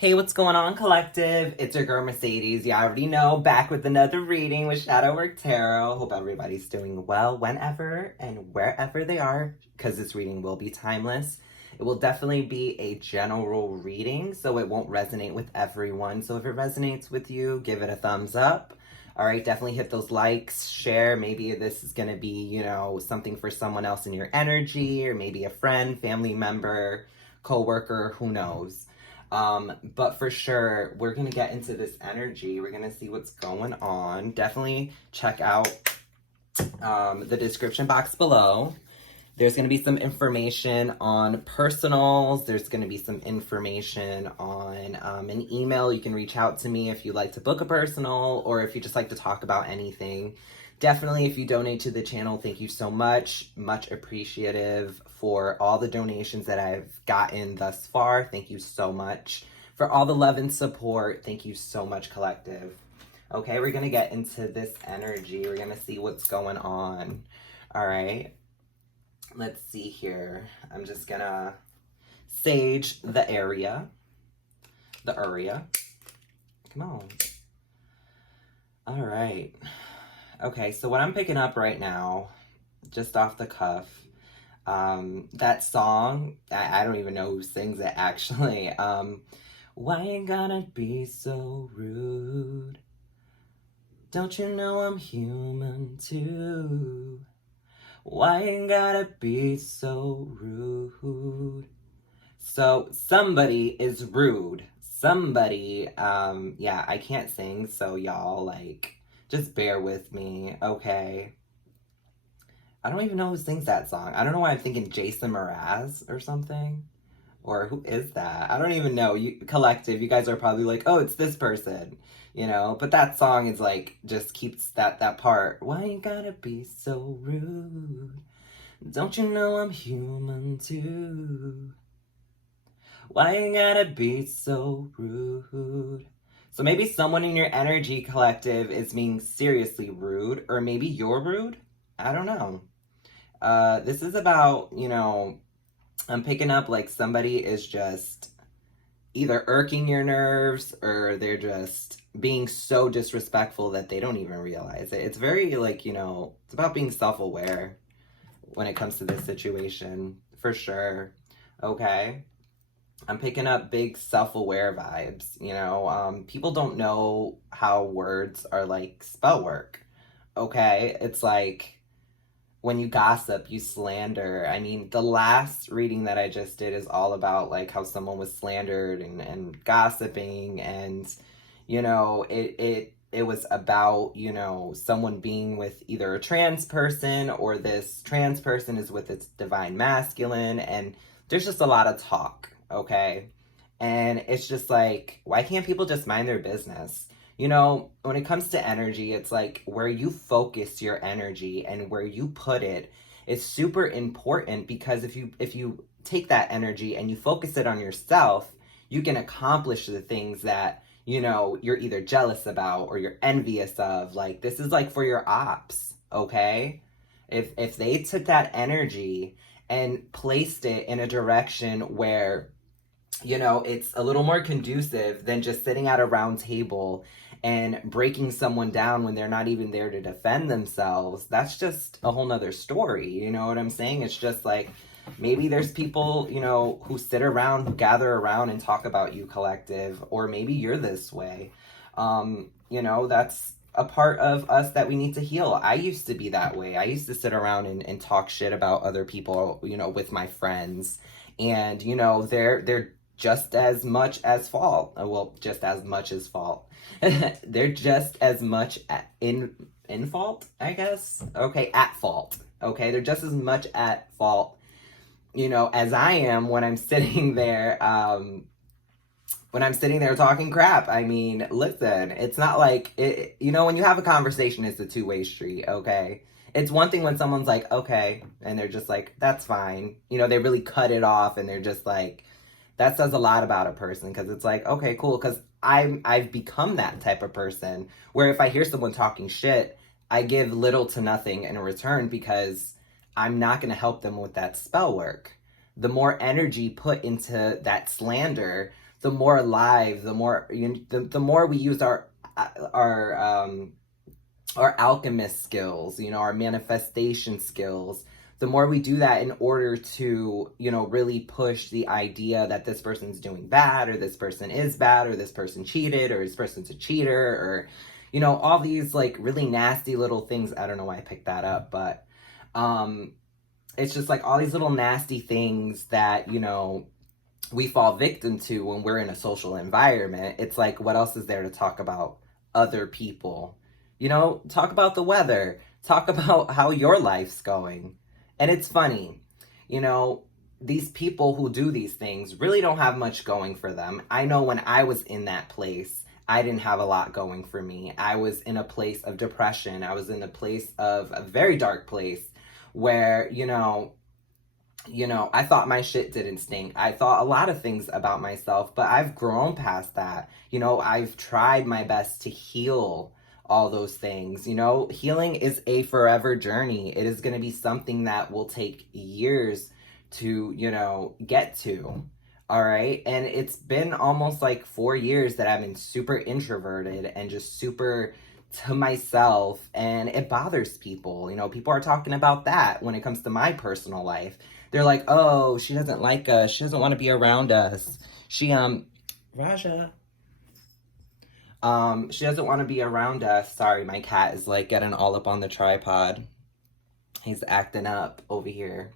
Hey, what's going on, collective? It's your girl Mercedes. You already know, back with another reading with Shadowwrktarot. Hope everybody's doing well whenever and wherever they are, because this reading will be timeless. It will definitely be a general reading, so it won't resonate with everyone. So if it resonates with you, give it a thumbs up. All right, definitely hit those likes, share. Maybe this is going to be, something for someone else in your energy, or maybe a friend, family member, coworker, who knows. But for sure, we're going to get into this energy. We're going to see what's going on. Definitely check out the description box below. There's going to be some information on personals. There's going to be some information on an email. You can reach out to me if you'd like to book a personal or if you just like to talk about anything. Definitely, if you donate to the channel, thank you so much. Much appreciative for all the donations that I've gotten thus far. Thank you so much. For all the love and support, thank you so much, collective. Okay, we're going to get into this energy. We're going to see what's going on. All right. Let's see here. I'm just going to sage the area. Come on. All right. Okay, so what I'm picking up right now, just off the cuff, that song, I don't even know who sings it actually. Why you gotta be so rude? Don't you know I'm human too? Why you gotta be so rude? So somebody is rude. Somebody, yeah, I can't sing, so y'all, just bear with me, okay? I don't even know who sings that song. I don't know why I'm thinking Jason Mraz or something. Or who is that? I don't even know. You collective, you guys are probably like, oh, it's this person. But that song is just keeps that part. Why you gotta be so rude? Don't you know I'm human too? Why you gotta be so rude? So maybe someone in your energy, collective, is being seriously rude, or maybe you're rude. I don't know. This is about, I'm picking up somebody is just either irking your nerves or they're just being so disrespectful that they don't even realize it. It's very it's about being self-aware when it comes to this situation, for sure. Okay. I'm picking up big self-aware vibes, people don't know how words are spell work, okay? It's when you gossip, you slander. I mean, the last reading that I just did is all about how someone was slandered and gossiping, and, it was about, someone being with either a trans person or this trans person is with its divine masculine, and there's just a lot of talk. Okay. And it's just why can't people just mind their business? When it comes to energy, it's where you focus your energy and where you put it is super important, because if you take that energy and you focus it on yourself, you can accomplish the things that, you're either jealous about or you're envious of. This is for your ops. Okay. If they took that energy and placed it in a direction where it's a little more conducive than just sitting at a round table and breaking someone down when they're not even there to defend themselves. That's just a whole nother story. You know what I'm saying? It's just maybe there's people, who sit around, who gather around and talk about you, collective, or maybe you're this way. That's a part of us that we need to heal. I used to be that way. I used to sit around and talk shit about other people, with my friends. And, they're just as much as fault. Well, just as much as fault. They're just as much in fault, I guess. Okay, at fault. Okay, they're just as much at fault, as I am when I'm sitting there, talking crap. I mean, listen, it's not when you have a conversation, it's a two-way street, okay? It's one thing when someone's okay, and they're just that's fine. They really cut it off, and they're just that says a lot about a person, because it's okay, cool, because I've become that type of person where if I hear someone talking shit, I give little to nothing in return, because I'm not going to help them with that spell work. The more energy put into that slander, the more alive, the more the more we use our our alchemist skills, you know, our manifestation skills, the more we do that in order to, you know, really push the idea that this person's doing bad, or this person is bad, or this person cheated, or this person's a cheater, or, you know, all these like really nasty little things. I don't know why I picked that up, but it's just like all these little nasty things that, you know, we fall victim to when we're in a social environment. It's like, what else is there to talk about other people? You know, talk about the weather, talk about how your life's going. And it's funny, you know, these people who do these things really don't have much going for them. I know when I was in that place, I didn't have a lot going for me. I was in a place of depression. I was in a place of a very dark place where, I thought my shit didn't stink. I thought a lot of things about myself, but I've grown past that. You know, I've tried my best to heal all those things. You know, healing is a forever journey. It is going to be something that will take years to, you know, get to. All right. And it's been almost like 4 years that I've been super introverted and just super to myself, and it bothers people. You know, people are talking about that when it comes to my personal life. They're like, oh, she doesn't like us. She doesn't want to be around us. Raja. She doesn't want to be around us. Sorry, my cat is like getting all up on the tripod. He's acting up over here.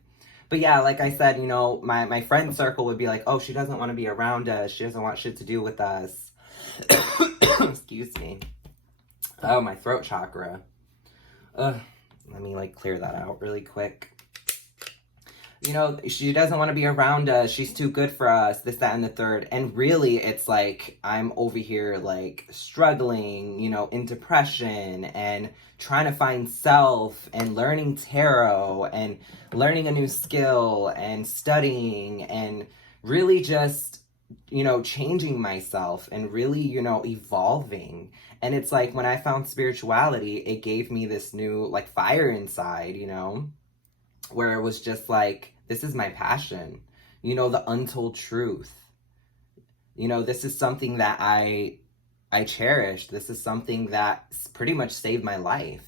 But yeah, like I said, you know, my friend circle would be like, oh, she doesn't want to be around us. She doesn't want shit to do with us. Excuse me. Oh, my throat chakra. Let me like clear that out really quick. You know, she doesn't want to be around us. She's too good for us. This, that, and the third. And really, it's like I'm over here like struggling, you know, in depression and trying to find self and learning tarot and learning a new skill and studying and really just, you know, changing myself and really, you know, evolving. And it's like when I found spirituality, it gave me this new like fire inside, you know, where it was just like, this is my passion, you know, the untold truth. You know, this is something that I cherish. This is something that pretty much saved my life.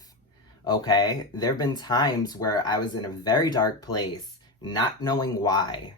Okay? There have been times where I was in a very dark place, not knowing why.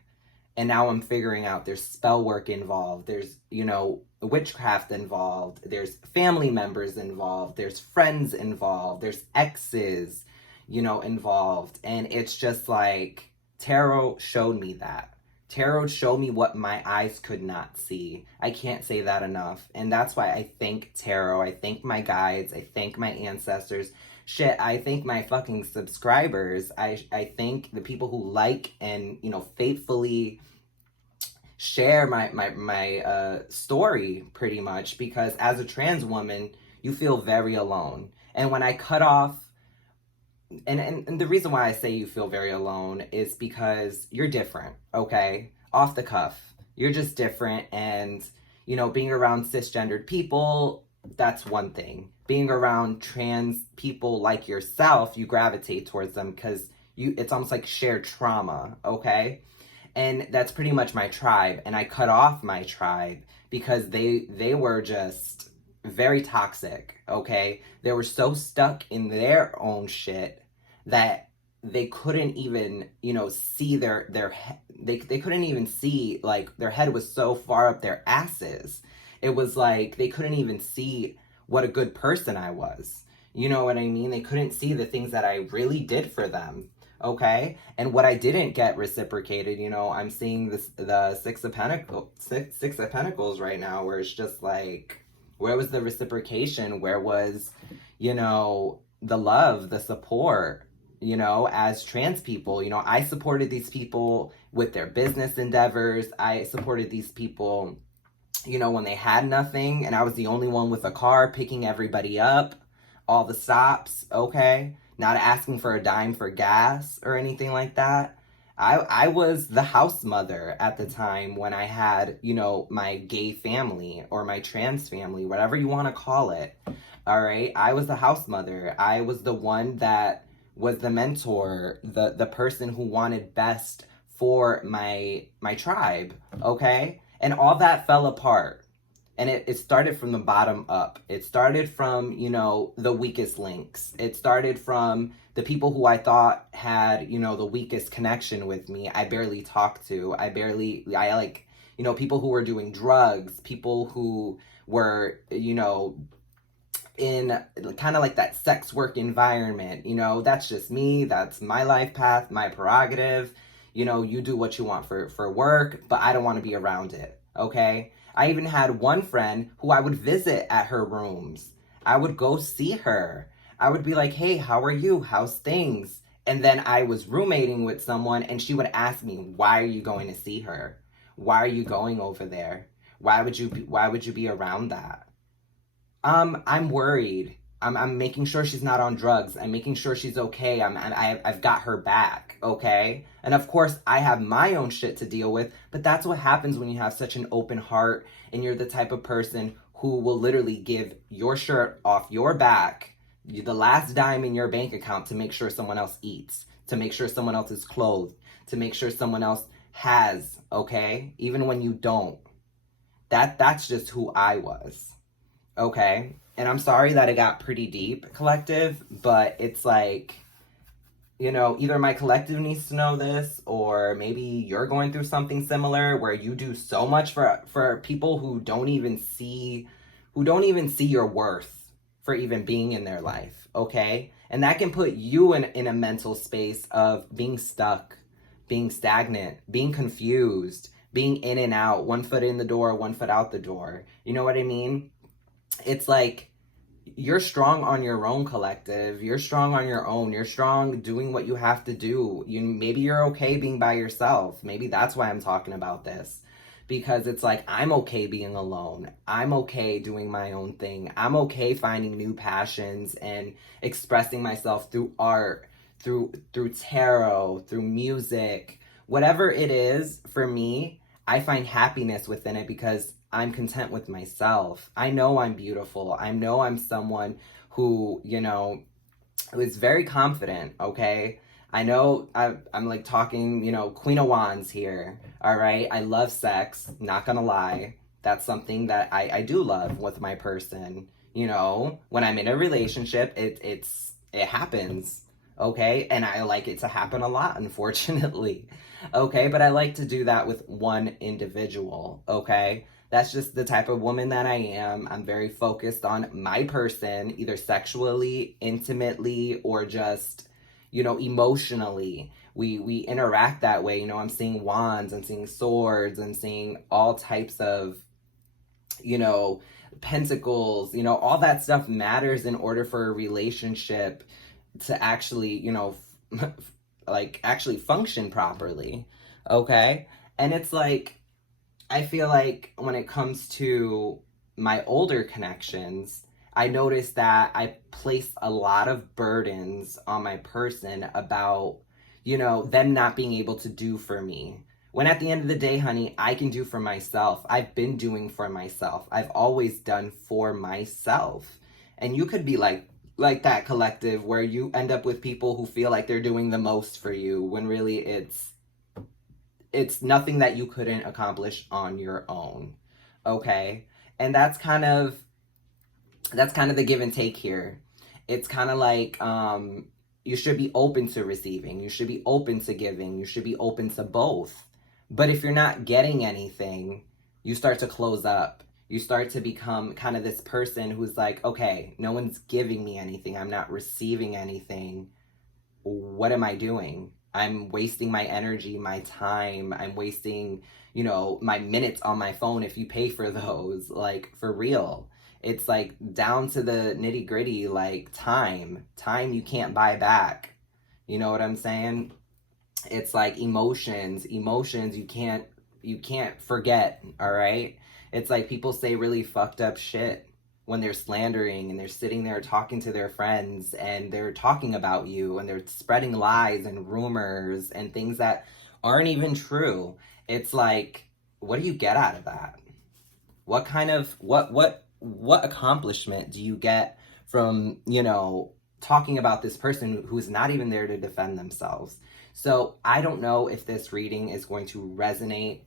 And now I'm figuring out there's spell work involved. There's, you know, witchcraft involved. There's family members involved. There's friends involved. There's exes, you know, involved. And it's just like, tarot showed me that. Tarot showed me what my eyes could not see. I can't say that enough. And that's why I thank tarot. I thank my guides. I thank my ancestors. Shit, I thank my fucking subscribers. I thank the people who like and, you know, faithfully share my story pretty much, because as a trans woman, you feel very alone. And when I cut off, and the reason why I say you feel very alone is because you're different, okay? Off the cuff. You're just different, and, you know, being around cisgendered people, that's one thing. Being around trans people like yourself, you gravitate towards them because it's almost like shared trauma, okay? And that's pretty much my tribe, and I cut off my tribe because they were just very toxic, okay? They were so stuck in their own shit that they couldn't even, you know, see they couldn't even see, like, their head was so far up their asses. It was like they couldn't even see what a good person I was. You know what I mean? They couldn't see the things that I really did for them, okay? And what I didn't get reciprocated, you know, I'm seeing the Six of Pentacles right now, where it's just like, where was the reciprocation? Where was, you know, the love, the support? You know, as trans people, you know, I supported these people with their business endeavors. I supported these people, you know, when they had nothing, and I was the only one with a car picking everybody up, all the stops, okay? Not asking for a dime for gas or anything like that. I was the house mother at the time when I had, you know, my gay family or my trans family, whatever you want to call it. All right. I was the house mother. I was the one that was the mentor, the person who wanted best for my tribe. Okay. And all that fell apart. And it started from the bottom up. It started from, you know, the weakest links. It started from the people who I thought had, you know, the weakest connection with me. I barely talked to. I like, you know, people who were doing drugs, people who were, you know, in kind of like that sex work environment. You know, that's just me. That's my life path, my prerogative. You know, you do what you want for work, but I don't want to be around it. Okay? I even had one friend who I would visit at her rooms. I would go see her. I would be like, hey, how are you? How's things? And then I was roommating with someone and she would ask me, why are you going to see her? Why are you going over there? Why would you be around that? I'm worried. I'm making sure she's not on drugs. I'm making sure she's okay. I've got her back, okay? And of course, I have my own shit to deal with, but that's what happens when you have such an open heart and you're the type of person who will literally give your shirt off your back, the last dime in your bank account to make sure someone else eats, to make sure someone else is clothed, to make sure someone else has, okay? Even when you don't. That's just who I was. Okay. And I'm sorry that it got pretty deep, collective, but it's like, you know, either my collective needs to know this, or maybe you're going through something similar where you do so much for people who don't even see your worth for even being in their life. Okay. And that can put you in a mental space of being stuck, being stagnant, being confused, being in and out, one foot in the door, one foot out the door. You know what I mean? It's like you're strong on your own, collective. You're strong on your own. You're strong doing what you have to do. Maybe you're okay being by yourself. Maybe that's why I'm talking about this, because it's like I'm okay being alone. I'm okay doing my own thing. I'm okay finding new passions and expressing myself through art, through tarot, through music, whatever it is. For me, I find happiness within it because I'm content with myself. I know I'm beautiful. I know I'm someone who, you know, is very confident, okay? I know I'm like talking, you know, Queen of Wands here, all right? I love sex, not gonna lie. That's something that I do love with my person. You know, when I'm in a relationship, it happens, okay? And I like it to happen a lot, unfortunately, okay? But I like to do that with one individual, okay? That's just the type of woman that I am. I'm very focused on my person, either sexually, intimately, or just, you know, emotionally. We interact that way. You know, I'm seeing wands, I'm seeing swords, I'm seeing all types of, you know, pentacles. You know, all that stuff matters in order for a relationship to actually, you know, like actually function properly. Okay? And it's like, I feel like when it comes to my older connections, I noticed that I placed a lot of burdens on my person about, you know, them not being able to do for me. When at the end of the day, honey, I can do for myself. I've been doing for myself. I've always done for myself. And you could be like that, collective, where you end up with people who feel like they're doing the most for you when really it's nothing that you couldn't accomplish on your own. Okay? And that's kind of the give and take here. It's kind of like you should be open to receiving, you should be open to giving, you should be open to both. But if you're not getting anything, you start to close up. You start to become kind of this person who's like, okay, no one's giving me anything, I'm not receiving anything. What am I doing? I'm wasting my energy, my time. I'm wasting, you know, my minutes on my phone if you pay for those. Like, for real. It's like down to the nitty gritty, like time. Time you can't buy back. You know what I'm saying? It's like emotions. Emotions you can't forget, all right? It's like people say really fucked up shit when they're slandering and they're sitting there talking to their friends and they're talking about you and they're spreading lies and rumors and things that aren't even true. It's like, what do you get out of that? What kind of what accomplishment do you get from, you know, talking about this person who's not even there to defend themselves? So I don't know if this reading is going to resonate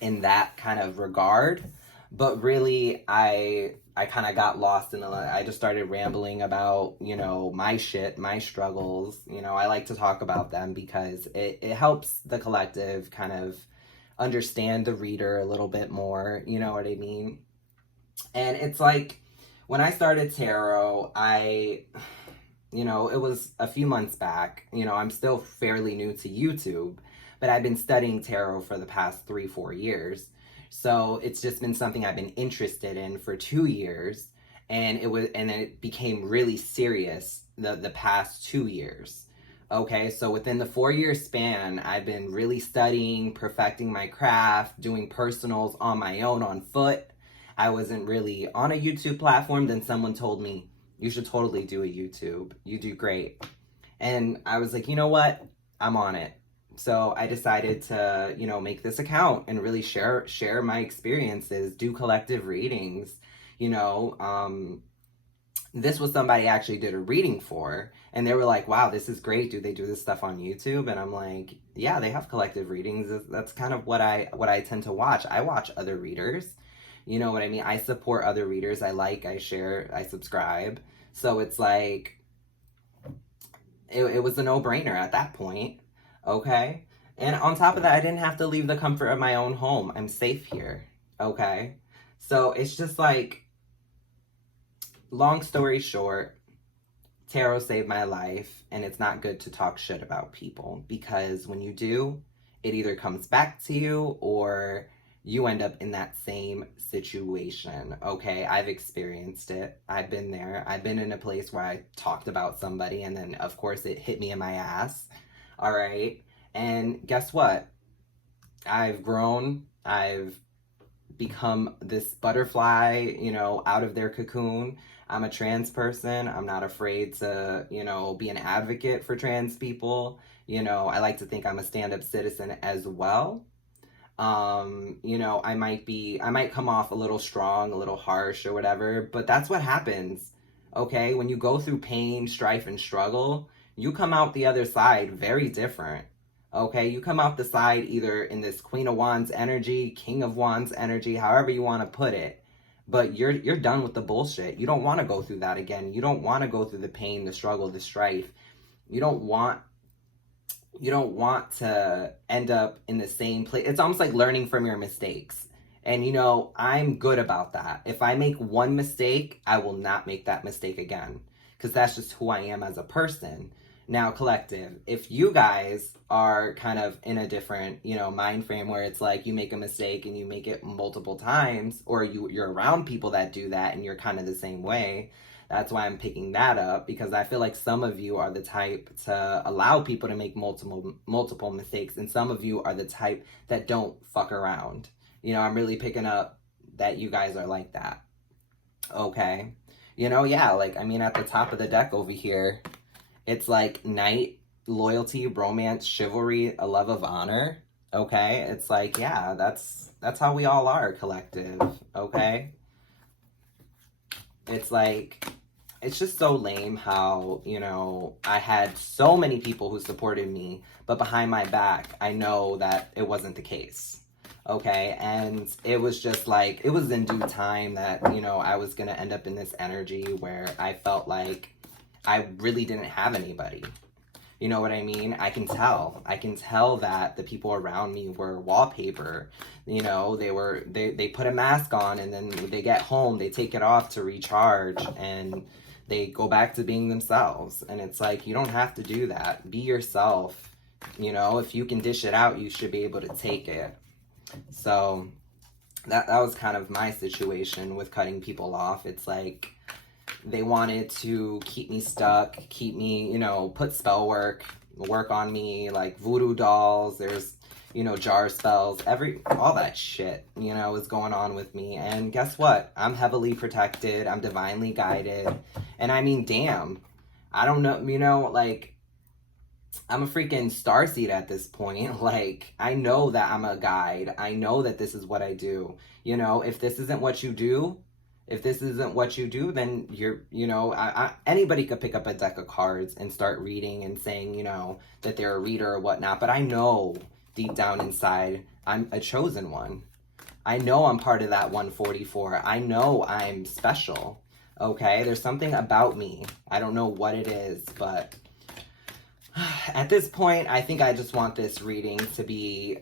in that kind of regard. But really, I kind of got lost in I just started rambling about, you know, my shit, my struggles. You know, I like to talk about them because it helps the collective kind of understand the reader a little bit more. You know what I mean? And it's like, when I started tarot, you know, it was a few months back. You know, I'm still fairly new to YouTube, but I've been studying tarot for the past 3-4 years. So it's just been something I've been interested in for 2 years. And it became really serious the past 2 years. Okay, so within the 4 year span, I've been really studying, perfecting my craft, doing personals on my own on foot. I wasn't really on a YouTube platform. Then someone told me, you should totally do a YouTube. You do great. And I was like, you know what? I'm on it. So I decided to, you know, make this account and really share my experiences, do collective readings. You know, this was somebody I actually did a reading for, and they were like, wow, this is great. Do they do this stuff on YouTube? And I'm like, yeah, they have collective readings. That's kind of what I tend to watch. I watch other readers. You know what I mean? I support other readers. I share, I subscribe. So it's like, it was a no-brainer at that point. Okay? And on top of that, I didn't have to leave the comfort of my own home. I'm safe here. Okay? So it's just like, long story short, tarot saved my life, and it's not good to talk shit about people, because when you do, it either comes back to you or you end up in that same situation. Okay, I've experienced it. I've been there. I've been in a place where I talked about somebody and then of course it hit me in my ass. All right, and guess what? I've grown. I've become this butterfly, you know, out of their cocoon. I'm a trans person. I'm not afraid to, you know, be an advocate for trans people. You know, I like to think I'm a stand-up citizen as well. You know, I might come off a little strong, a little harsh or whatever, but that's what happens. Okay? When you go through pain, strife, and struggle, you come out the other side very different. Okay? You come out the side either in this Queen of Wands energy, King of Wands energy, however you want to put it. But you're done with the bullshit. You don't want to go through that again. You don't want to go through the pain, the struggle, the strife. You don't want to end up in the same place. It's almost like learning from your mistakes. And you know, I'm good about that. If I make one mistake, I will not make that mistake again, because that's just who I am as a person. Now, collective, if you guys are kind of in a different, you know, mind frame where it's like you make a mistake and you make it multiple times, or you're around people that do that and you're kind of the same way, that's why I'm picking that up, because I feel like some of you are the type to allow people to make multiple mistakes, and some of you are the type that don't fuck around. You know, I'm really picking up that you guys are like that. Okay? You know, yeah, like, I mean, at the top of the deck over here, it's like knight, loyalty, romance, chivalry, a love of honor. Okay? It's like, yeah, that's how we all are, collective. Okay? It's like, it's just so lame how, you know, I had so many people who supported me, but behind my back, I know that it wasn't the case. Okay, and it was just like, it was in due time that, you know, I was gonna end up in this energy where I felt like I really didn't have anybody. You know what I mean? I can tell that the people around me were wallpaper. You know, they put a mask on, and then when they get home, they take it off to recharge, and they go back to being themselves. And it's like, you don't have to do that. Be yourself. You know, if you can dish it out, you should be able to take it. So that was kind of my situation with cutting people off. It's like, they wanted to keep me stuck, keep me, you know, put spell work on me, like voodoo dolls. There's, you know, jar spells, all that shit, you know, is going on with me. And guess what? I'm heavily protected. I'm divinely guided. And I mean, damn, I don't know, you know, like, I'm a freaking starseed at this point. Like, I know that I'm a guide. I know that this is what I do. You know, if this isn't what you do, then you're, you know, anybody could pick up a deck of cards and start reading and saying, you know, that they're a reader or whatnot. But I know deep down inside, I'm a chosen one. I know I'm part of that 144. I know I'm special. Okay? There's something about me. I don't know what it is, but at this point, I think I just want this reading to be...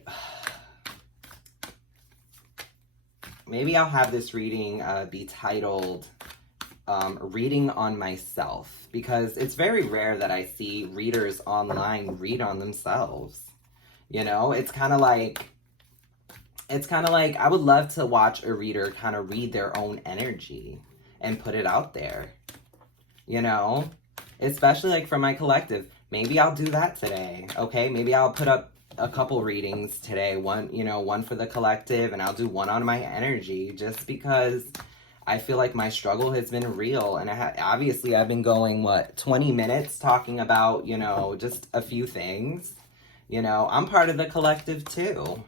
Maybe I'll have this reading be titled Reading on Myself, because it's very rare that I see readers online read on themselves. You know, it's kind of like I would love to watch a reader kind of read their own energy and put it out there, you know, especially like for my collective. Maybe I'll do that today. Okay, maybe I'll put up a couple readings today, one for the collective, and I'll do one on my energy, just because I feel like my struggle has been real. And obviously I've been going 20 minutes talking about, just a few things. I'm part of the collective too.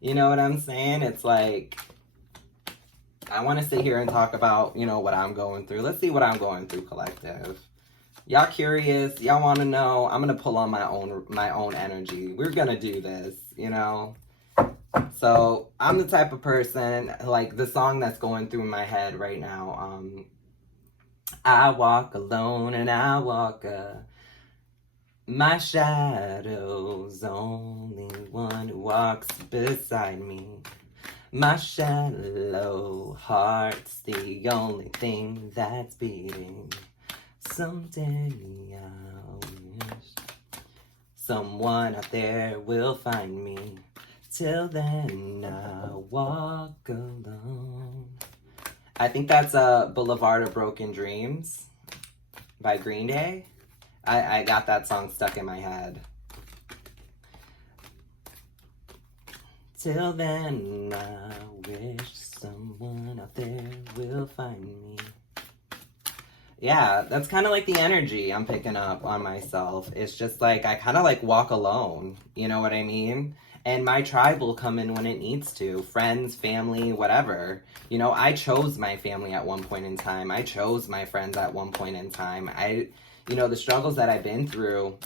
You know what I'm saying? It's like, I want to sit here and talk about, what I'm going through. Let's see what I'm going through, collective. Y'all curious? Y'all want to know? I'm going to pull on my own energy. We're going to do this, So, I'm the type of person, like the song that's going through my head right now. I walk alone and I walk my shadow's only one who walks beside me. My shallow heart's the only thing that's beating. Someday I wish someone out there will find me. Till then I walk alone. I think that's Boulevard of Broken Dreams by Green Day. I got that song stuck in my head. Till then, I wish someone out there will find me. Yeah, that's kind of like the energy I'm picking up on myself. It's just like, I kind of like walk alone. You know what I mean? And my tribe will come in when it needs to. Friends, family, whatever. I chose my family at one point in time. I chose my friends at one point in time. The struggles that I've been through,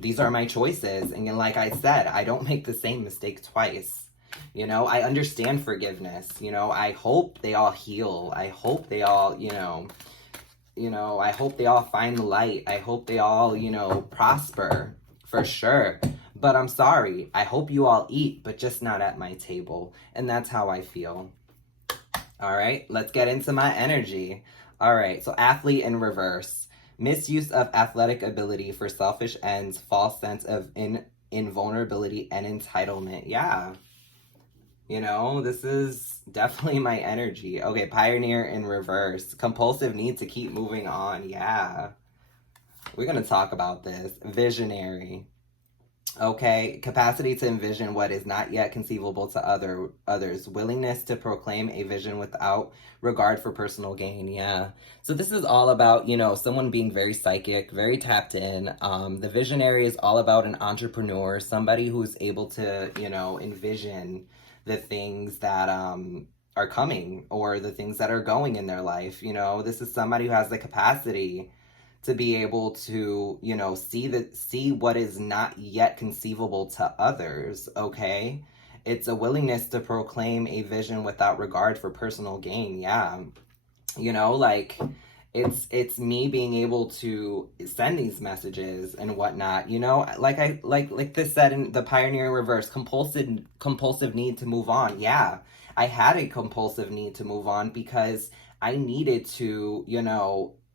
these are my choices. And like I said, I don't make the same mistake twice. I understand forgiveness. I hope they all heal. I hope they all, I hope they all find light. I hope they all, prosper, for sure. But I'm sorry. I hope you all eat, but just not at my table. And that's how I feel. All right, let's get into my energy. All right, so athlete in reverse. Misuse of athletic ability for selfish ends, false sense of invulnerability and entitlement. Yeah. This is definitely my energy. Okay, pioneer in reverse. Compulsive need to keep moving on. Yeah. We're going to talk about this. Visionary. Okay, capacity to envision what is not yet conceivable to others. Willingness to proclaim a vision without regard for personal gain. Yeah. So this is all about, someone being very psychic, very tapped in. The visionary is all about an entrepreneur, somebody who's able to, envision the things that are coming or the things that are going in their life. This is somebody who has the capacity to be able to, see what is not yet conceivable to others, okay? It's a willingness to proclaim a vision without regard for personal gain, yeah. It's me being able to send these messages and whatnot, like this said in the pioneer in reverse, compulsive need to move on. Yeah, I had a compulsive need to move on because I needed to,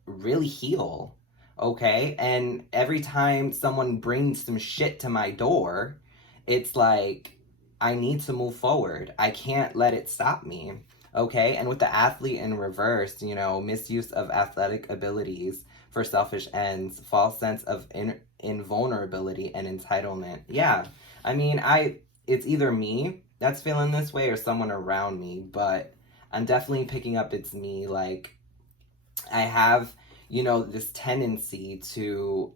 really heal, okay? And every time someone brings some shit to my door, it's like, I need to move forward. I can't let it stop me, okay? And with the athlete in reverse, misuse of athletic abilities for selfish ends, false sense of invulnerability and entitlement. Yeah, I mean, it's either me that's feeling this way or someone around me, but I'm definitely picking up it's me. Like, I have, this tendency to,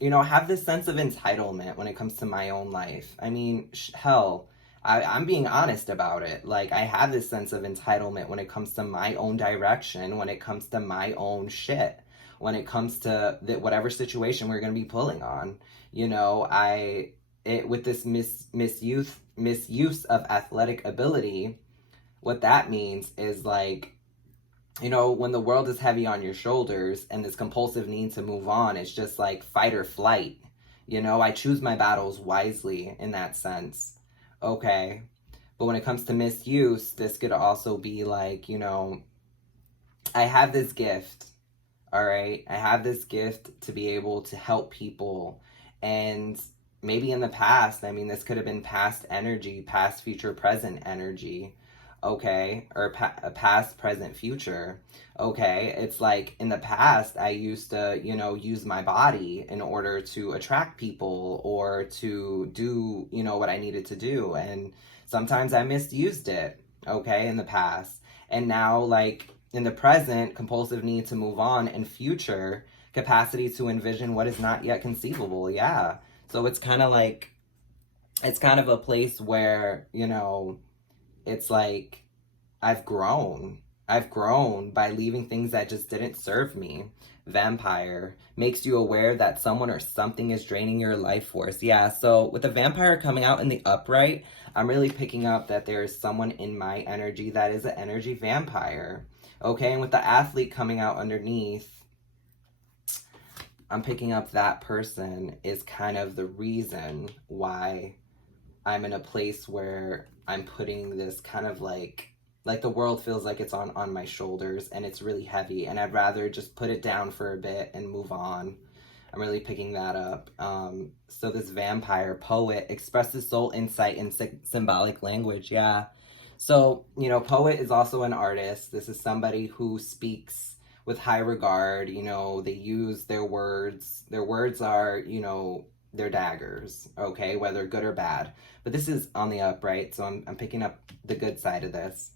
have this sense of entitlement when it comes to my own life. I mean, hell, I'm being honest about it. Like, I have this sense of entitlement when it comes to my own direction, when it comes to my own shit, when it comes to whatever situation we're going to be pulling on. You know, with this misuse of athletic ability, what that means is like, you know, when the world is heavy on your shoulders and this compulsive need to move on, it's just like fight or flight. You know, I choose my battles wisely in that sense. Okay. But when it comes to misuse, this could also be like, you know, I have this gift. All right. I have this gift to be able to help people. And maybe in the past, I mean, this could have been past energy, past, future, present energy. Okay. Or past, present, future. Okay. It's like in the past, I used to, you know, use my body in order to attract people or to do, you know, what I needed to do. And sometimes I misused it. Okay. In the past. And now, like, in the present, compulsive need to move on, and future, capacity to envision what is not yet conceivable. Yeah. So it's kind of like, it's kind of a place where, you know, it's like I've grown. I've grown by leaving things that just didn't serve me. Vampire makes you aware that someone or something is draining your life force. Yeah, so with the vampire coming out in the upright, I'm really picking up that there's someone in my energy that is an energy vampire. Okay, and with the athlete coming out underneath, I'm picking up that person is kind of the reason why I'm in a place where I'm putting this kind of like the world feels like it's on my shoulders and it's really heavy, and I'd rather just put it down for a bit and move on. I'm really picking that up. So this vampire poet expresses soul insight in symbolic language. Yeah. So, you know, poet is also an artist. This is somebody who speaks with high regard. You know, they use their words. Their words are, you know, their daggers, okay, whether good or bad. But this is on the upright, so I'm picking up the good side of this.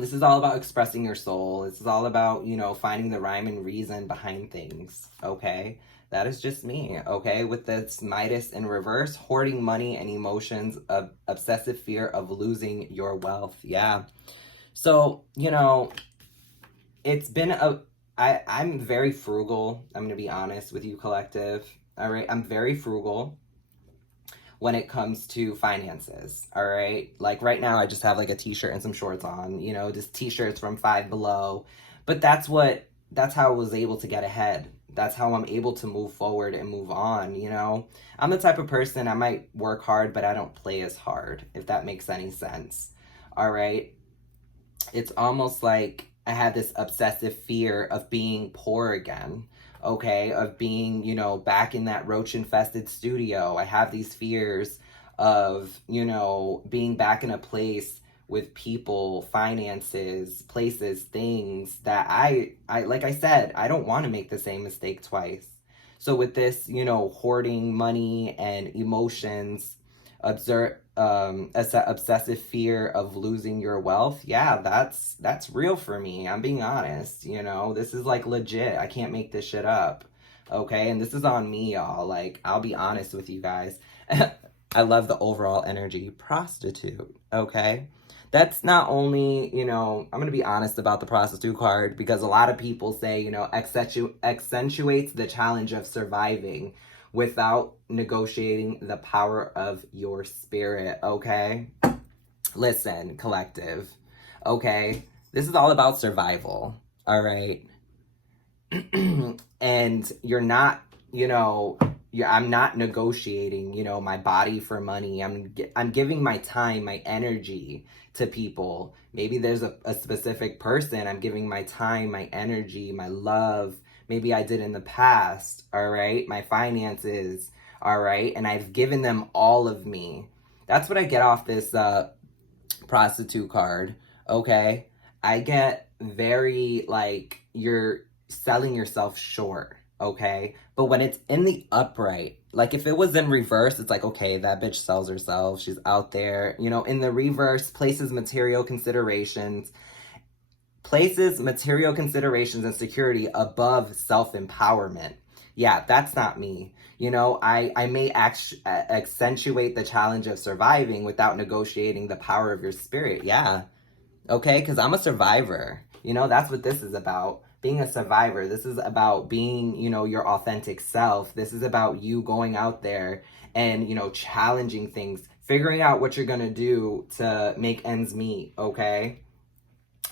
This is all about expressing your soul. This is all about, you know, finding the rhyme and reason behind things, okay? That is just me, okay? With this Midas in reverse, hoarding money and emotions, of obsessive fear of losing your wealth. Yeah. So, you know, it's been I'm very frugal. I'm going to be honest with you, collective. All right. I'm very frugal when it comes to finances. All right. Like right now, I just have like a t-shirt and some shorts on, you know, just t-shirts from Five Below. But that's how I was able to get ahead. That's how I'm able to move forward and move on, you know? I'm the type of person, I might work hard, but I don't play as hard, if that makes any sense. All right? It's almost like I have this obsessive fear of being poor again, okay? Of being, you know, back in that roach-infested studio. I have these fears of, you know, being back in a place with people, finances, places, things that I like I said, I don't want to make the same mistake twice. So with this, you know, hoarding money and emotions, obsessive fear of losing your wealth, yeah, that's real for me. I'm being honest, you know, this is like legit. I can't make this shit up. Okay, and this is on me, y'all. Like, I'll be honest with you guys. I love the overall energy. Prostitute, okay? That's not only, you know, I'm going to be honest about the prostitute card because a lot of people say, you know, accentuates the challenge of surviving without negotiating the power of your spirit, okay? Listen, collective, okay? This is all about survival, all right? And you're not, you know, I'm not negotiating, you know, my body for money. I'm giving my time, my energy to people. Maybe there's a specific person. I'm giving my time, my energy, my love. Maybe I did in the past, all right? My finances, all right? And I've given them all of me. That's what I get off this prostitute card, okay? I get very, like, you're selling yourself short, okay? But when it's in the upright, like if it was in reverse, it's like, okay, that bitch sells herself. She's out there. You know, in the reverse, places material considerations and security above self-empowerment. Yeah, that's not me. You know, I may accentuate the challenge of surviving without negotiating the power of your spirit. Yeah. Okay, because I'm a survivor. You know, that's what this is about. being a survivor. This is about being, you know, your authentic self. This is about you going out there and, you know, challenging things, figuring out what you're going to do to make ends meet, okay?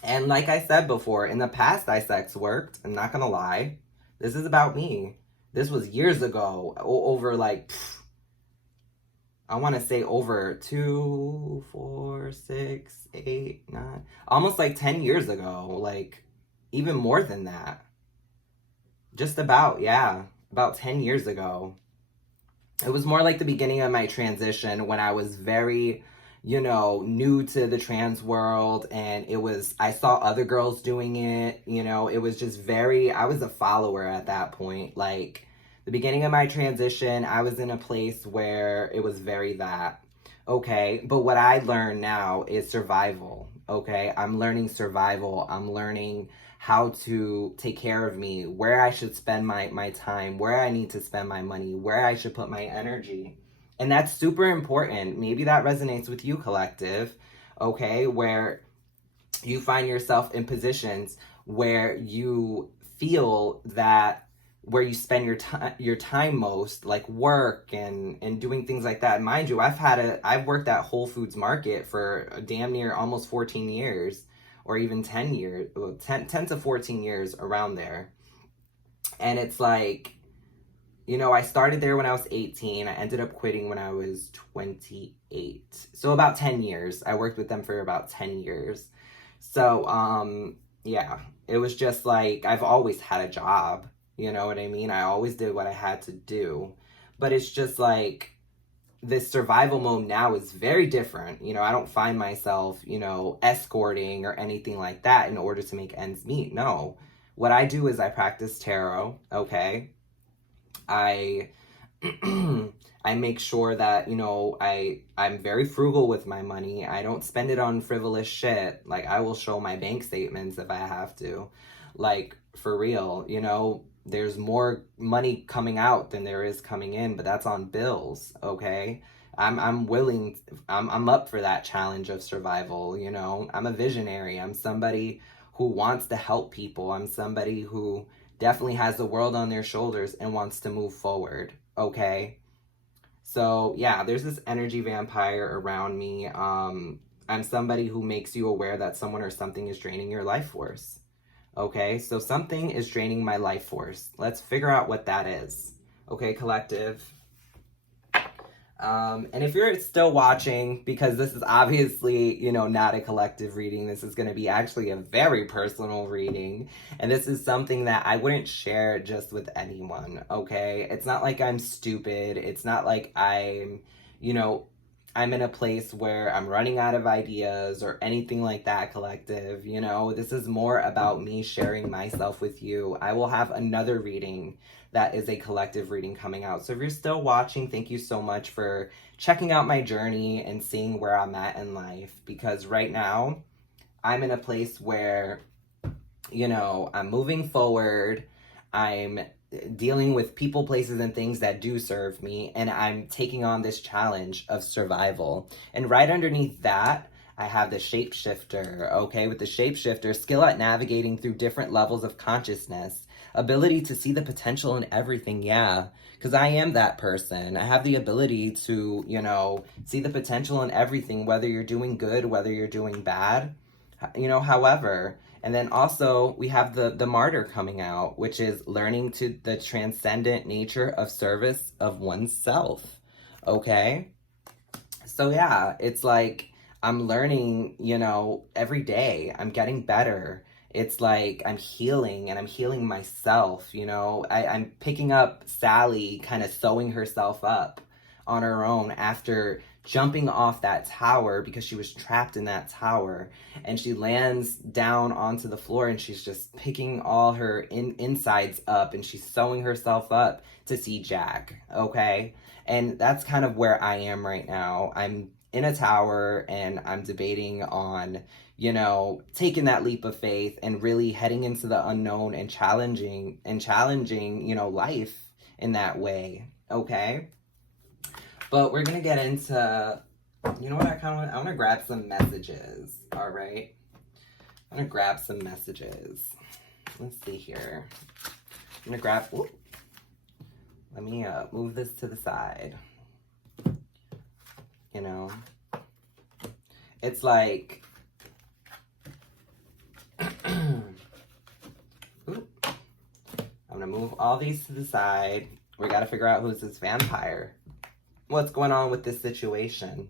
And like I said before, in the past, I sex worked. I'm not going to lie. This is about me. This was years ago, over like, I want to say over 2, 4, 6, 8, 9, almost like 10 years ago, like even more than that. Just about, yeah, about 10 years ago. It was more like the beginning of my transition when I was very, you know, new to the trans world, and I saw other girls doing it, you know, it was just very, I was a follower at that point. Like, the beginning of my transition, I was in a place where it was very that, okay? But what I learn now is survival, okay? I'm learning survival. I'm learning how to take care of me, where I should spend my time, where I need to spend my money, where I should put my energy. And that's super important. Maybe that resonates with you, collective, okay? Where you find yourself in positions where you feel that where you spend your time most, like work and doing things like that. Mind you, I've worked at Whole Foods Market for damn near almost 14 years, or even 10 years, 10 to 14 years, around there. And it's like, you know, I started there when I was 18. I ended up quitting when I was 28. So about 10 years. I worked with them for about 10 years. So, yeah, it was just like, I've always had a job. You know what I mean? I always did what I had to do. But it's just like, this survival mode now is very different. You know, I don't find myself, you know, escorting or anything like that in order to make ends meet. No. What I do is I practice tarot, okay? I I make sure that, you know, I'm very frugal with my money. I don't spend it on frivolous shit. Like, I will show my bank statements if I have to. Like, for real, you know, there's more money coming out than there is coming in, but that's on bills, okay? I'm willing, I'm up for that challenge of survival, you know? I'm a visionary. I'm somebody who wants to help people. I'm somebody who definitely has the world on their shoulders and wants to move forward, okay? So yeah, there's this energy vampire around me. I'm somebody who makes you aware that someone or something is draining your life force. Okay, so something is draining my life force. Let's figure out what that is. Okay, collective. And if you're still watching, because this is obviously, you know, not a collective reading, this is going to be actually a very personal reading. And this is something that I wouldn't share just with anyone, okay? It's not like I'm stupid. It's not like I'm, you know, I'm in a place where I'm running out of ideas or anything like that, collective. You know, this is more about me sharing myself with you. I will have another reading that is a collective reading coming out. So if you're still watching, thank you so much for checking out my journey and seeing where I'm at in life. Because right now, I'm in a place where, you know, I'm moving forward. I'm dealing with people, places, and things that do serve me, and I'm taking on this challenge of survival. And right underneath that, I have the shapeshifter, okay? With the shapeshifter, skill at navigating through different levels of consciousness, ability to see the potential in everything, yeah, because I am that person. I have the ability to, you know, see the potential in everything, whether you're doing good, whether you're doing bad, you know, however. And then also we have the martyr coming out, which is learning to the transcendent nature of service of oneself, okay? So yeah, it's like I'm learning, you know, every day. I'm getting better. It's like I'm healing, and I'm healing myself, you know. I'm picking up Sally kind of sewing herself up on her own after jumping off that tower because she was trapped in that tower, and she lands down onto the floor, and she's just picking all her insides up, and she's sewing herself up to see Jack, okay? And that's kind of where I am right now. I'm in a tower, and I'm debating on, you know, taking that leap of faith and really heading into the unknown and challenging, you know, life in that way, okay? But we're gonna get into, you know what, I wanna grab some messages, all right? I'm gonna grab some messages. let's see here. I'm gonna grab, whoop. Let me move this to the side. You know, it's like, oop. I'm gonna move all these to the side. We gotta figure out who's this vampire. What's going on with this situation?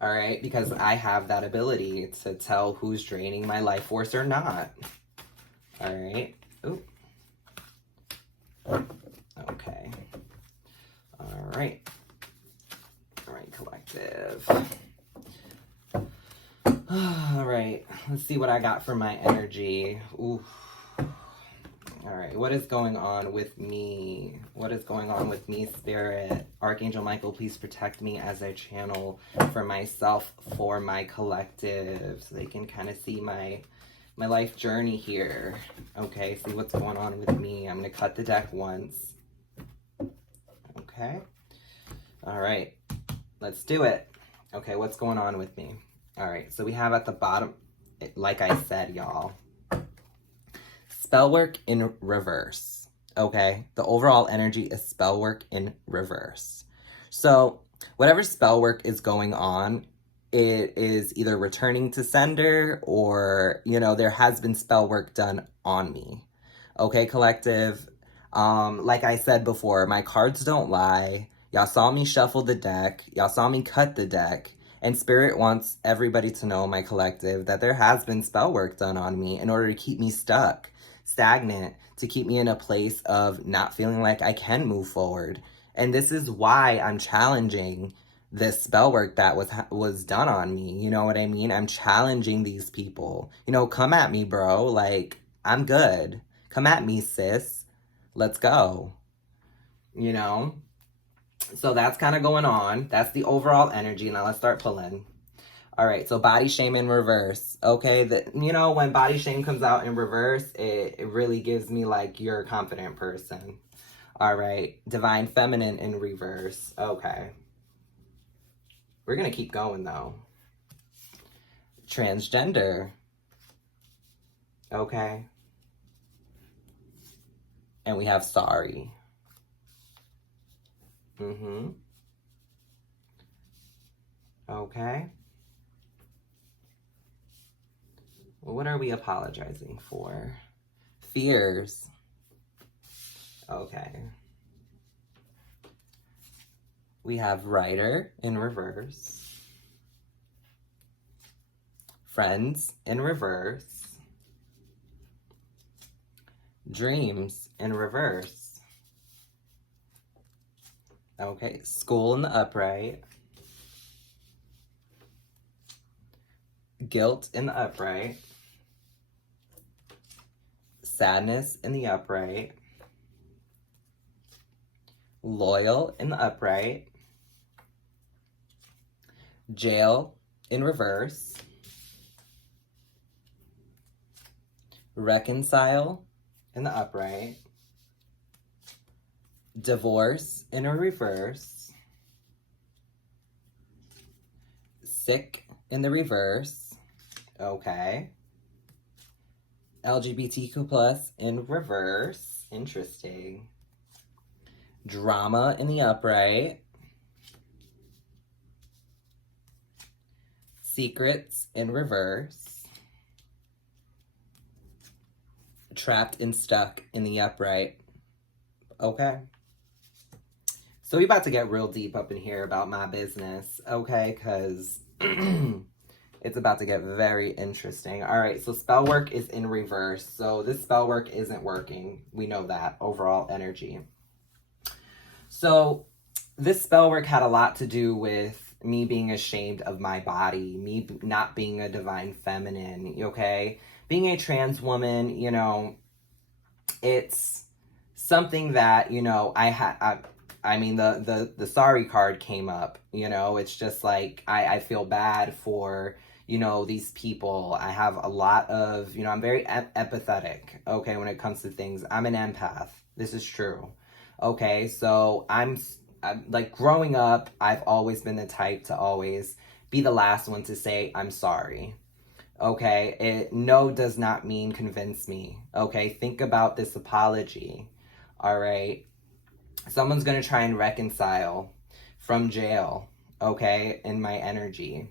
All right, because I have that ability to tell who's draining my life force or not. All right. Oop. Okay. All right. All right, collective. All right. Let's see what I got for my energy. Ooh. All right. What is going on with me? What is going on with me, Spirit? Archangel Michael, please protect me as I channel for myself, for my collective, so they can kind of see my life journey here. Okay, see what's going on with me. I'm going to cut the deck once. Okay. All right. Let's do it. Okay, what's going on with me? All right, so we have at the bottom, like I said, y'all, spell work in reverse. Okay, the overall energy is spell work in reverse. So whatever spell work is going on, it is either returning to sender or, you know, there has been spell work done on me. Okay, collective. Like I said before, my cards don't lie. Y'all saw me shuffle the deck. Y'all saw me cut the deck. And Spirit wants everybody to know, my collective, that there has been spell work done on me in order to keep me stuck, stagnant, to keep me in a place of not feeling like I can move forward. And this is why I'm challenging this spell work that was done on me. You know what I mean? I'm challenging these people. You know, come at me, bro. Like, I'm good. Come at me, sis. Let's go. You know? So that's kind of going on. That's the overall energy. Now let's start pulling. All right, so body shame in reverse. Okay, you know, when body shame comes out in reverse, it really gives me like, you're a confident person. All right, divine feminine in reverse. Okay. We're going to keep going though. Transgender. Okay. And we have sorry. Okay. Well, what are we apologizing for? Fears. Okay. We have writer in reverse. Friends in reverse. Dreams in reverse. Okay, school in the upright. Guilt in the upright. Sadness in the upright. Loyal in the upright. Jail in reverse. Reconcile in the upright. Divorce in a reverse. Sick in the reverse. Okay. LGBTQ plus in reverse. Interesting. Drama in the upright. Secrets in reverse. Trapped and stuck in the upright. Okay. So we about to get real deep up in here about my business, okay? Because it's about to get very interesting. All right, so spell work is in reverse. So this spell work isn't working. We know that. Overall energy. So this spell work had a lot to do with me being ashamed of my body, me not being a divine feminine, okay? Being a trans woman, you know, it's something that, you know, I mean, the sorry card came up, you know, it's just like, I feel bad for, you know, these people. I have a lot of, you know, I'm very empathetic, okay, when it comes to things. I'm an empath. This is true. Okay, so I'm like, growing up, I've always been the type to always be the last one to say, I'm sorry. Okay, no does not mean convince me. Okay, think about this apology. All right, someone's gonna try and reconcile from jail. Okay, in my energy.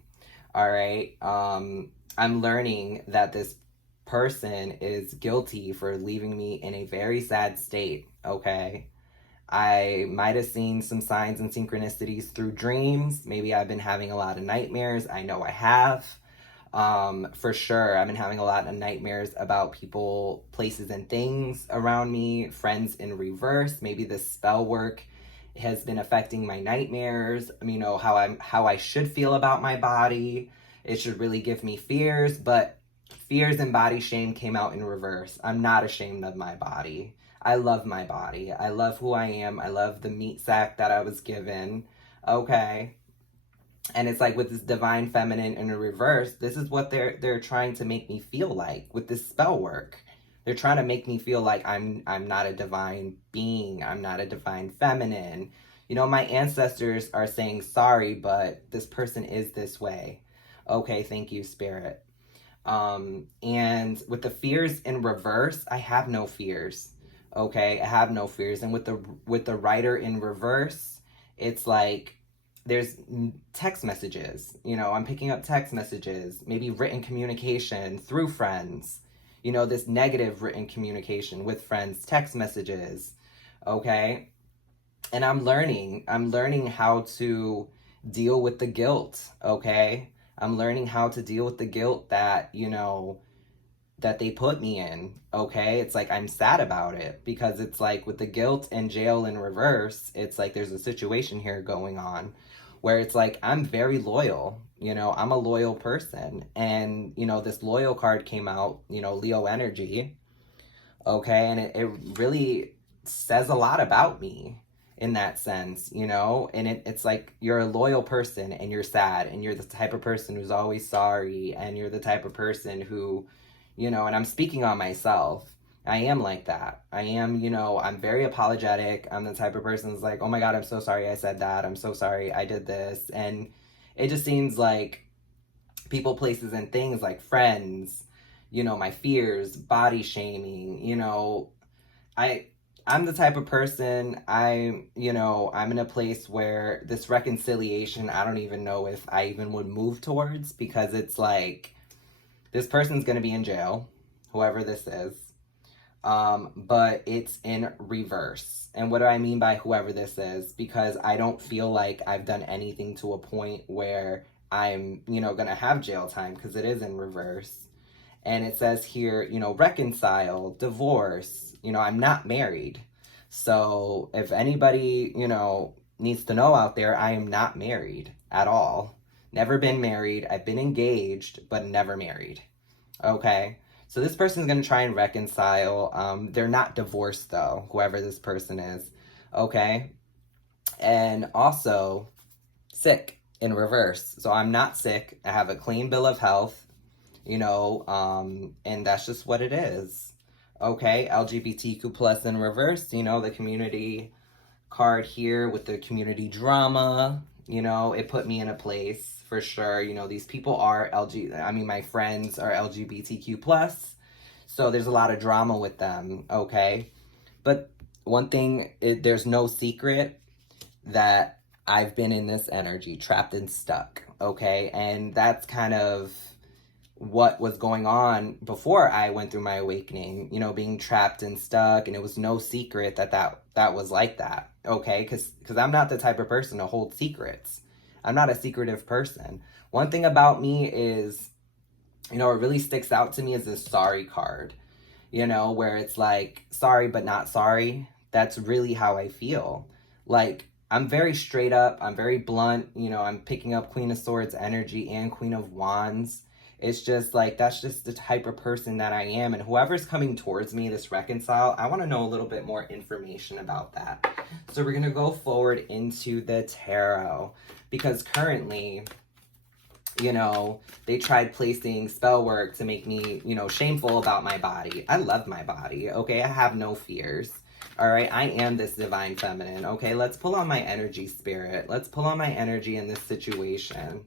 All right, I'm learning that this person is guilty for leaving me in a very sad state. Okay, I might have seen some signs and synchronicities through dreams. Maybe I've been having a lot of nightmares. I know I have. For sure, I've been having a lot of nightmares about people, places, and things around me, friends in reverse. Maybe this spell work has been affecting my nightmares. You know, how I should feel about my body. It should really give me fears, but fears and body shame came out in reverse. I'm not ashamed of my body. I love my body. I love who I am. I love the meat sack that I was given. Okay. And it's like with this divine feminine in a reverse, this is what they're trying to make me feel like with this spell work. They're trying to make me feel like I'm not a divine being. I'm not a divine feminine. You know, my ancestors are saying sorry, but this person is this way. Okay, thank you, spirit. And with the fears in reverse, I have no fears. Okay, I have no fears. And with the writer in reverse, it's like there's text messages. You know, I'm picking up text messages, maybe written communication through friends. You know, this negative written communication with friends, text messages. Okay, and I'm learning how to deal with the guilt. Okay, I'm learning how to deal with the guilt that, you know, that they put me in. Okay, it's like I'm sad about it because it's like with the guilt and jail in reverse, it's like there's a situation here going on where it's like I'm very loyal. You know, I'm a loyal person, and you know, this loyal card came out, you know, Leo energy. Okay, and it really says a lot about me in that sense, you know. And it's like you're a loyal person and you're sad, and you're the type of person who's always sorry, and you're the type of person who, you know, and I'm speaking on myself, I am like that. I am, you know, I'm very apologetic. I'm the type of person who's like, oh my God, I'm so sorry I said that. I'm so sorry I did this. And it just seems like people, places, and things, like friends, you know, my fears, body shaming, you know, I I'm the type of person, you know, I'm in a place where this reconciliation, I don't even know if I even would move towards, because it's like this person's going to be in jail, whoever this is. But it's in reverse. And what do I mean by whoever this is? Because I don't feel like I've done anything to a point where I'm, you know, going to have jail time, because it is in reverse. And it says here, you know, reconcile, divorce, you know, I'm not married. So if anybody, you know, needs to know out there, I am not married at all. Never been married. I've been engaged, but never married. Okay. So this person's going to try and reconcile. They're not divorced though, whoever this person is. Okay. And also sick in reverse. So I'm not sick. I have a clean bill of health. You know, and that's just what it is. Okay, LGBTQ plus in reverse, you know, the community card here with the community drama, you know, it put me in a place for sure. You know, these people are my friends are LGBTQ plus, so there's a lot of drama with them. Okay, but one thing, there's no secret that I've been in this energy, trapped and stuck. Okay, and that's kind of what was going on before I went through my awakening, you know, being trapped and stuck. And it was no secret that was like that. Okay, because I'm not the type of person to hold secrets. I'm not a secretive person. One thing about me is, you know, it really sticks out to me is this sorry card, you know, where it's like sorry but not sorry. That's really how I feel. Like, I'm very straight up, I'm very blunt, you know. I'm picking up Queen of Swords energy and Queen of Wands. It's just like, that's just the type of person that I am. And whoever's coming towards me, this reconcile, I want to know a little bit more information about that. So we're going to go forward into the tarot, because currently, you know, they tried placing spell work to make me, you know, shameful about my body. I love my body. Okay, I have no fears. All right, I am this divine feminine. Okay, let's pull on my energy, spirit. Let's pull on my energy in this situation.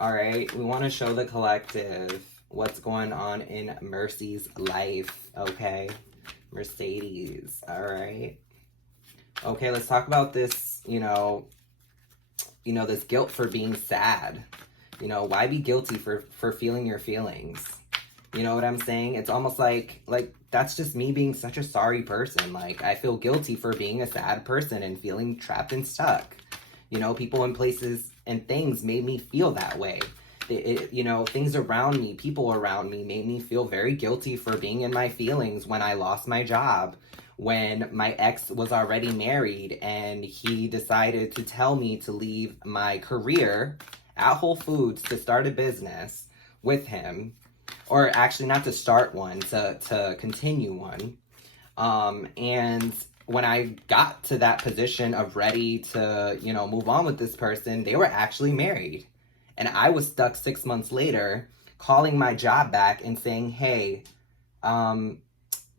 All right, we want to show the collective. what's going on in Mercy's life, okay? Mercedes, all right? Okay, let's talk about this, this guilt for being sad. Why be guilty for feeling your feelings? You know what I'm saying? It's almost like that's just me being such a sorry person. Like, I feel guilty for being a sad person and feeling trapped and stuck. People and places and things made me feel that way. Things around me, people around me made me feel very guilty for being in my feelings when I lost my job, when my ex was already married and he decided to tell me to leave my career at Whole Foods to start a business with him, or actually not to start one, to continue one. And when I got to that position of ready to, move on with this person, they were actually married. And I was stuck 6 months later, calling my job back and saying, hey,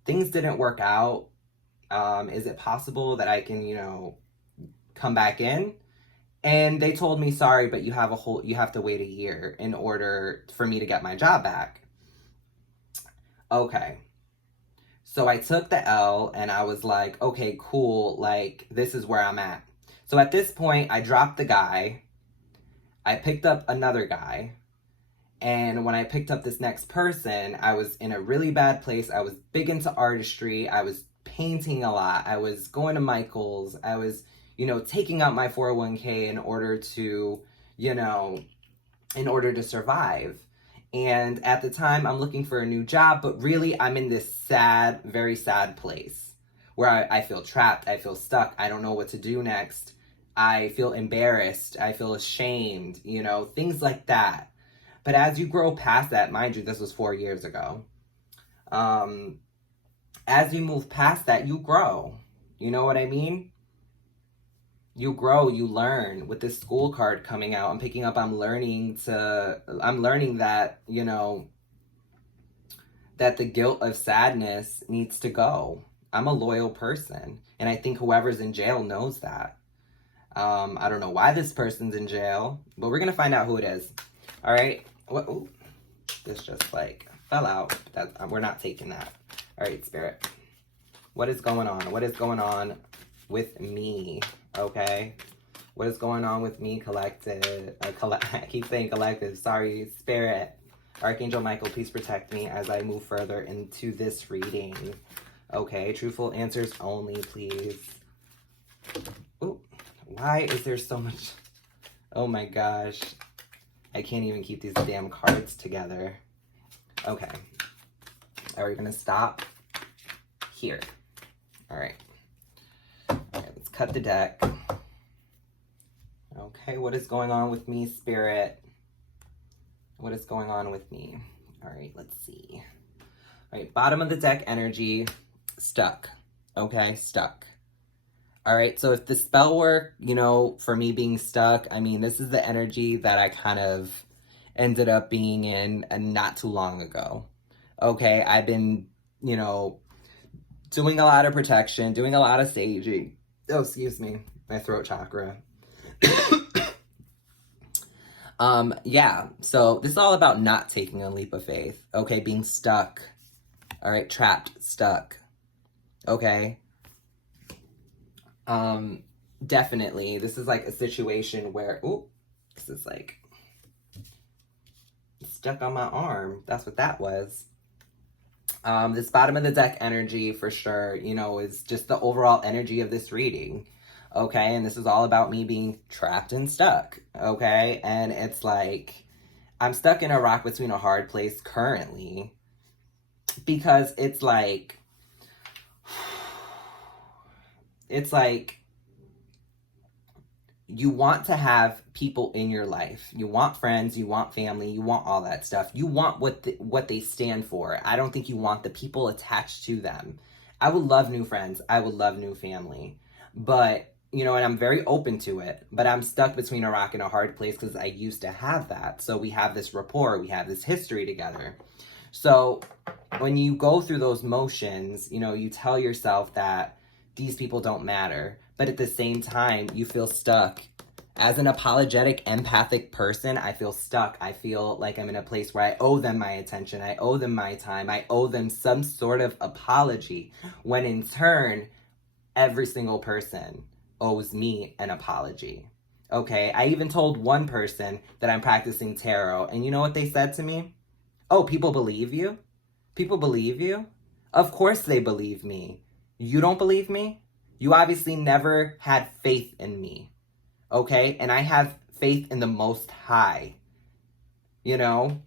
things didn't work out. Is it possible that I can, come back in? And they told me, sorry, but you have to wait a year in order for me to get my job back. Okay. So I took the L and I was like, okay, cool. Like, this is where I'm at. So at this point, I dropped the guy. I picked up another guy. And when I picked up this next person, I was in a really bad place. I was big into artistry. I was painting a lot. I was going to Michael's. I was, taking out my 401k in order to, in order to survive. And at the time, I'm looking for a new job, but really I'm in this sad, very sad place where I feel trapped. I feel stuck. I don't know what to do next. I feel embarrassed. I feel ashamed, things like that. But as you grow past that, mind you, this was 4 years ago. As you move past that, you grow. You know what I mean? You grow, you learn. With this school card coming out, I'm learning that, that the guilt of sadness needs to go. I'm a loyal person. And I think whoever's in jail knows that. I don't know why this person's in jail, but we're going to find out who it is. All right. Ooh, this just fell out. We're not taking that. All right, Spirit. What is going on? What is going on with me? Okay. What is going on with me, collective? I keep saying collective. Sorry, Spirit. Archangel Michael, please protect me as I move further into this reading. Okay, truthful answers only, please. Ooh, why is there so much? Oh my gosh. I can't even keep these damn cards together. Okay. Are we gonna stop here? All right. Let's cut the deck. Okay, what is going on with me, Spirit? What is going on with me? All right, let's see. All right, bottom of the deck energy, stuck. Okay, stuck. All right, so if the spell work, for me being stuck, this is the energy that I kind of ended up being in not too long ago. Okay, I've been, doing a lot of protection, doing a lot of saging. Oh, excuse me, my throat chakra. Yeah, so this is all about not taking a leap of faith. Okay, being stuck. All right, trapped, stuck. Okay. Definitely, this is a situation where, this is stuck on my arm. That's what that was. This bottom of the deck energy for sure, is just the overall energy of this reading. Okay, and this is all about me being trapped and stuck. Okay, and it's I'm stuck in a rock between a hard place currently because it's you want to have people in your life. You want friends, you want family, you want all that stuff. You want what they stand for. I don't think you want the people attached to them. I would love new friends. I would love new family. But, and I'm very open to it. But I'm stuck between a rock and a hard place because I used to have that. So we have this rapport. We have this history together. So when you go through those motions, you tell yourself that these people don't matter. But at the same time, you feel stuck As an apologetic, empathic person, I feel stuck. I feel like I'm in a place where I owe them my attention. I owe them my time. I owe them some sort of apology. When in turn, every single person owes me an apology. Okay, I even told one person that I'm practicing tarot, and you know what they said to me? Oh, people believe you? People believe you? Of course they believe me. You don't believe me? You obviously never had faith in me. Okay? And I have faith in the Most High. You know?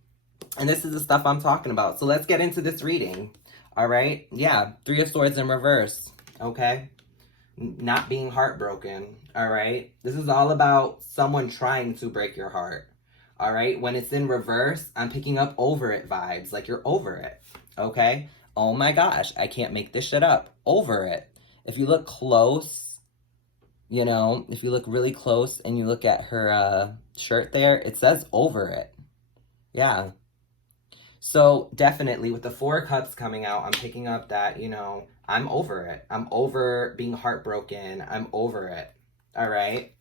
And this is the stuff I'm talking about. So let's get into this reading. All right? Yeah, Three of Swords in reverse. Okay? Not being heartbroken. All right? This is all about someone trying to break your heart. All right? When it's in reverse, I'm picking up over it vibes. Like you're over it. Okay? Oh my gosh, I can't make this shit up. Over it. If you look close, you know, if you look really close and you look at her shirt there, it says over it. Yeah. So definitely with the Four of Cups coming out, I'm picking up that, you know, I'm over it. I'm over being heartbroken. I'm over it. All right?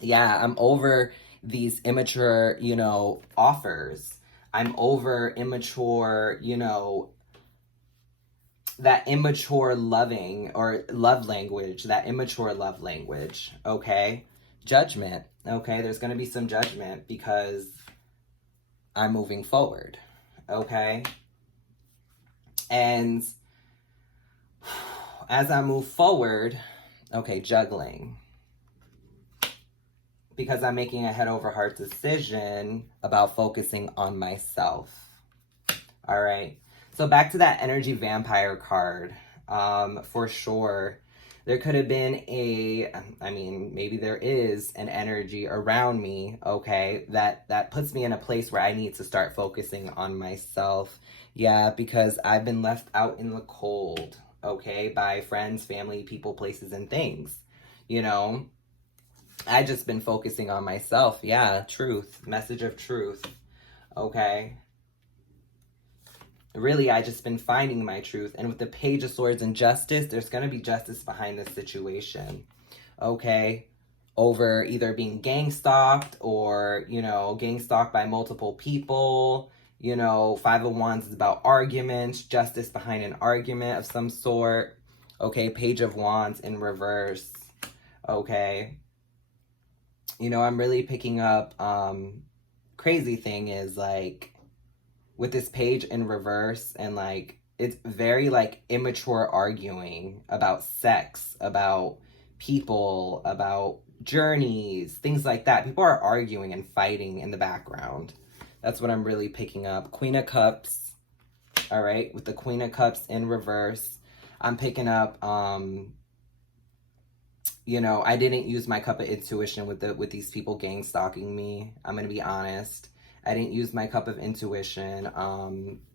Yeah, I'm over these immature, you know, offers. I'm over immature, you know, that immature loving or love language, that immature love language, okay? Judgment, okay? There's going to be some judgment because I'm moving forward, okay? And as I move forward, okay, juggling. Because I'm making a head over heart decision about focusing on myself. All right. So back to that energy vampire card. For sure, there could have been maybe there is an energy around me, okay, that puts me in a place where I need to start focusing on myself. Yeah, because I've been left out in the cold, okay, by friends, family, people, places, and things. You know, I just been focusing on myself. Yeah, truth, message of truth, okay. Really, I just been finding my truth. And with the Page of Swords and Justice, there's going to be justice behind this situation. Okay? Over either being gang stalked or, you know, gang stalked by multiple people. You know, Five of Wands is about arguments, justice behind an argument of some sort. Okay? Page of Wands in reverse. Okay? You know, I'm really picking up, crazy thing is, like, with this page in reverse, and like it's very like immature arguing about sex, about people, about journeys, things like that. People are arguing and fighting in the background. That's what I'm really picking up. Queen of Cups. All right, with the Queen of Cups in reverse, I'm picking up you know, I didn't use my cup of intuition with these people gang stalking me. I'm gonna be honest. I didn't use my cup of intuition.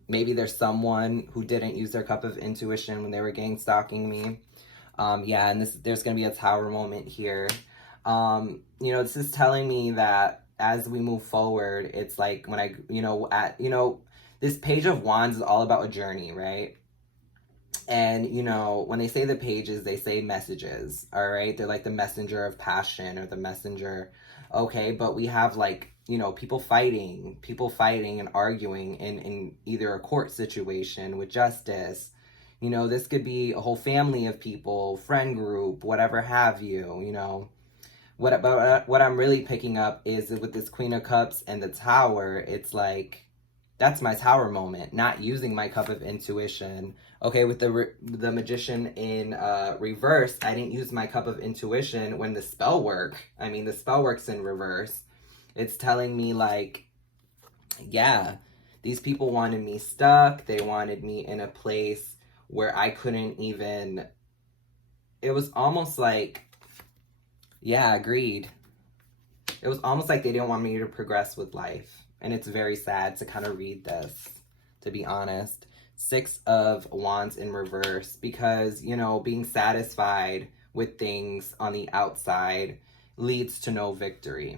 Maybe there's someone who didn't use their cup of intuition when they were gang stalking me. Yeah, and there's going to be a tower moment here. You know, this is telling me that as we move forward, it's like when this Page of Wands is all about a journey, right? And, you know, when they say the pages, they say messages, all right? They're like the messenger of passion or the messenger. Okay, but we have like, you know, people fighting and arguing in either a court situation with justice. You know, this could be a whole family of people, friend group, whatever have you, you know. What I'm really picking up is with this Queen of Cups and the Tower, it's like, that's my Tower moment, not using my cup of intuition. Okay, with the Magician in reverse, I didn't use my cup of intuition when the spell the spell works in reverse. It's telling me like, yeah, these people wanted me stuck. They wanted me in a place where I couldn't even, it was almost like, yeah, agreed. It was almost like they didn't want me to progress with life. And it's very sad to kind of read this, to be honest. Six of Wands in reverse, because, you know, being satisfied with things on the outside leads to no victory.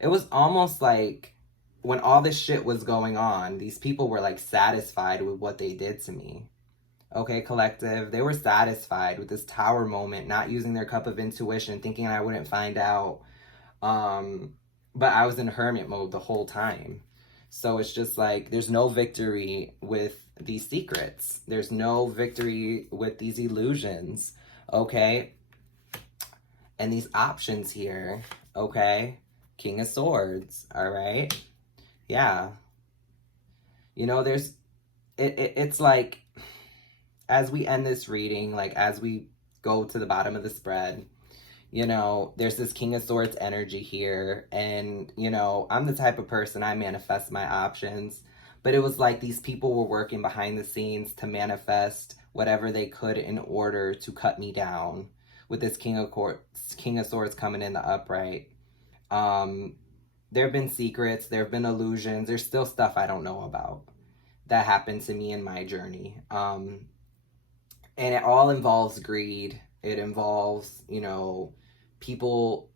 It was almost like when all this shit was going on, these people were like satisfied with what they did to me. Okay, collective, they were satisfied with this Tower moment, not using their cup of intuition, thinking I wouldn't find out. But I was in hermit mode the whole time. So it's just like, there's no victory with these secrets. There's no victory with these illusions, okay? And these options here, okay? King of Swords, all right? Yeah. You know, it's like, as we end this reading, like as we go to the bottom of the spread, you know, there's this King of Swords energy here. And, you know, I'm the type of person, I manifest my options. But it was like these people were working behind the scenes to manifest whatever they could in order to cut me down. With this King of Swords coming in the upright. There have been secrets, there have been illusions, there's still stuff I don't know about that happened to me in my journey. And it all involves greed. It involves, you know, people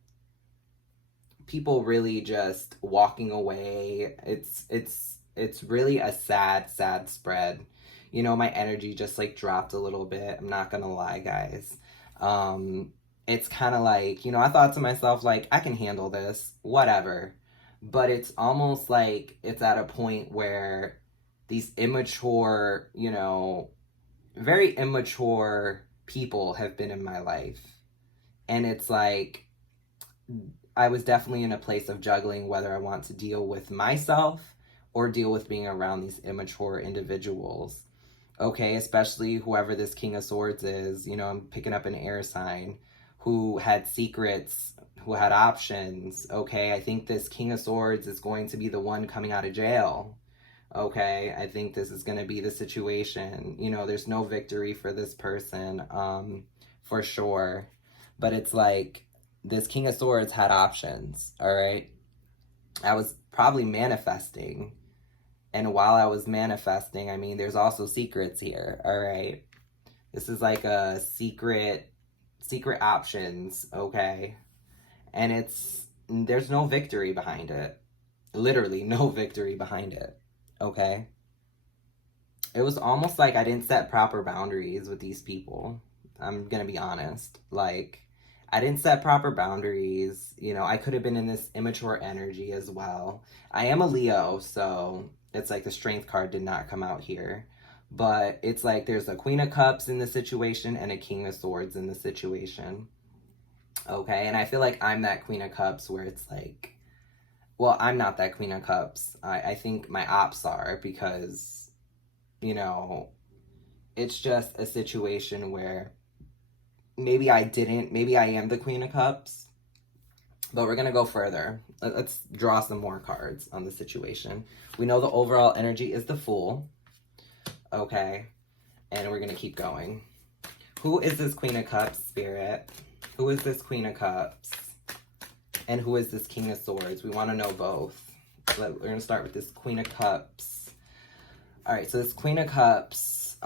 really just walking away. It's really a sad spread. You know, my energy just like dropped a little bit. I'm not gonna lie, guys. It's kind of like, you know, I thought to myself, like, I can handle this, whatever. But it's almost like it's at a point where these immature, you know, very immature people have been in my life. And it's like, I was definitely in a place of juggling whether I want to deal with myself or deal with being around these immature individuals. Okay, especially whoever this King of Swords is, you know, I'm picking up an air sign who had secrets, who had options. Okay, I think this King of Swords is going to be the one coming out of jail. Okay, I think this is going to be the situation. You know, there's no victory for this person, for sure. But it's like, this King of Swords had options, all right? I was probably manifesting. And while I was manifesting, I mean, there's also secrets here, all right? This is like a secret options, okay? And there's no victory behind it. Literally no victory behind it, okay? It was almost like I didn't set proper boundaries with these people. I'm gonna be honest. Like, I didn't set proper boundaries. You know, I could have been in this immature energy as well. I am a Leo, so it's like the Strength card did not come out here. But it's like there's a Queen of Cups in the situation and a King of Swords in the situation. Okay, and I feel like I'm that Queen of Cups where it's like, well, I'm not that Queen of Cups. I think my ops are, because, you know, it's just a situation where maybe I am the Queen of Cups, but we're going to go further. Let's draw some more cards on the situation. We know the overall energy is the Fool. Okay, and we're going to keep going. Who is this Queen of Cups, Spirit? Who is this Queen of Cups? And who is this King of Swords? We want to know both. We're going to start with this Queen of Cups. All right, so this Queen of Cups,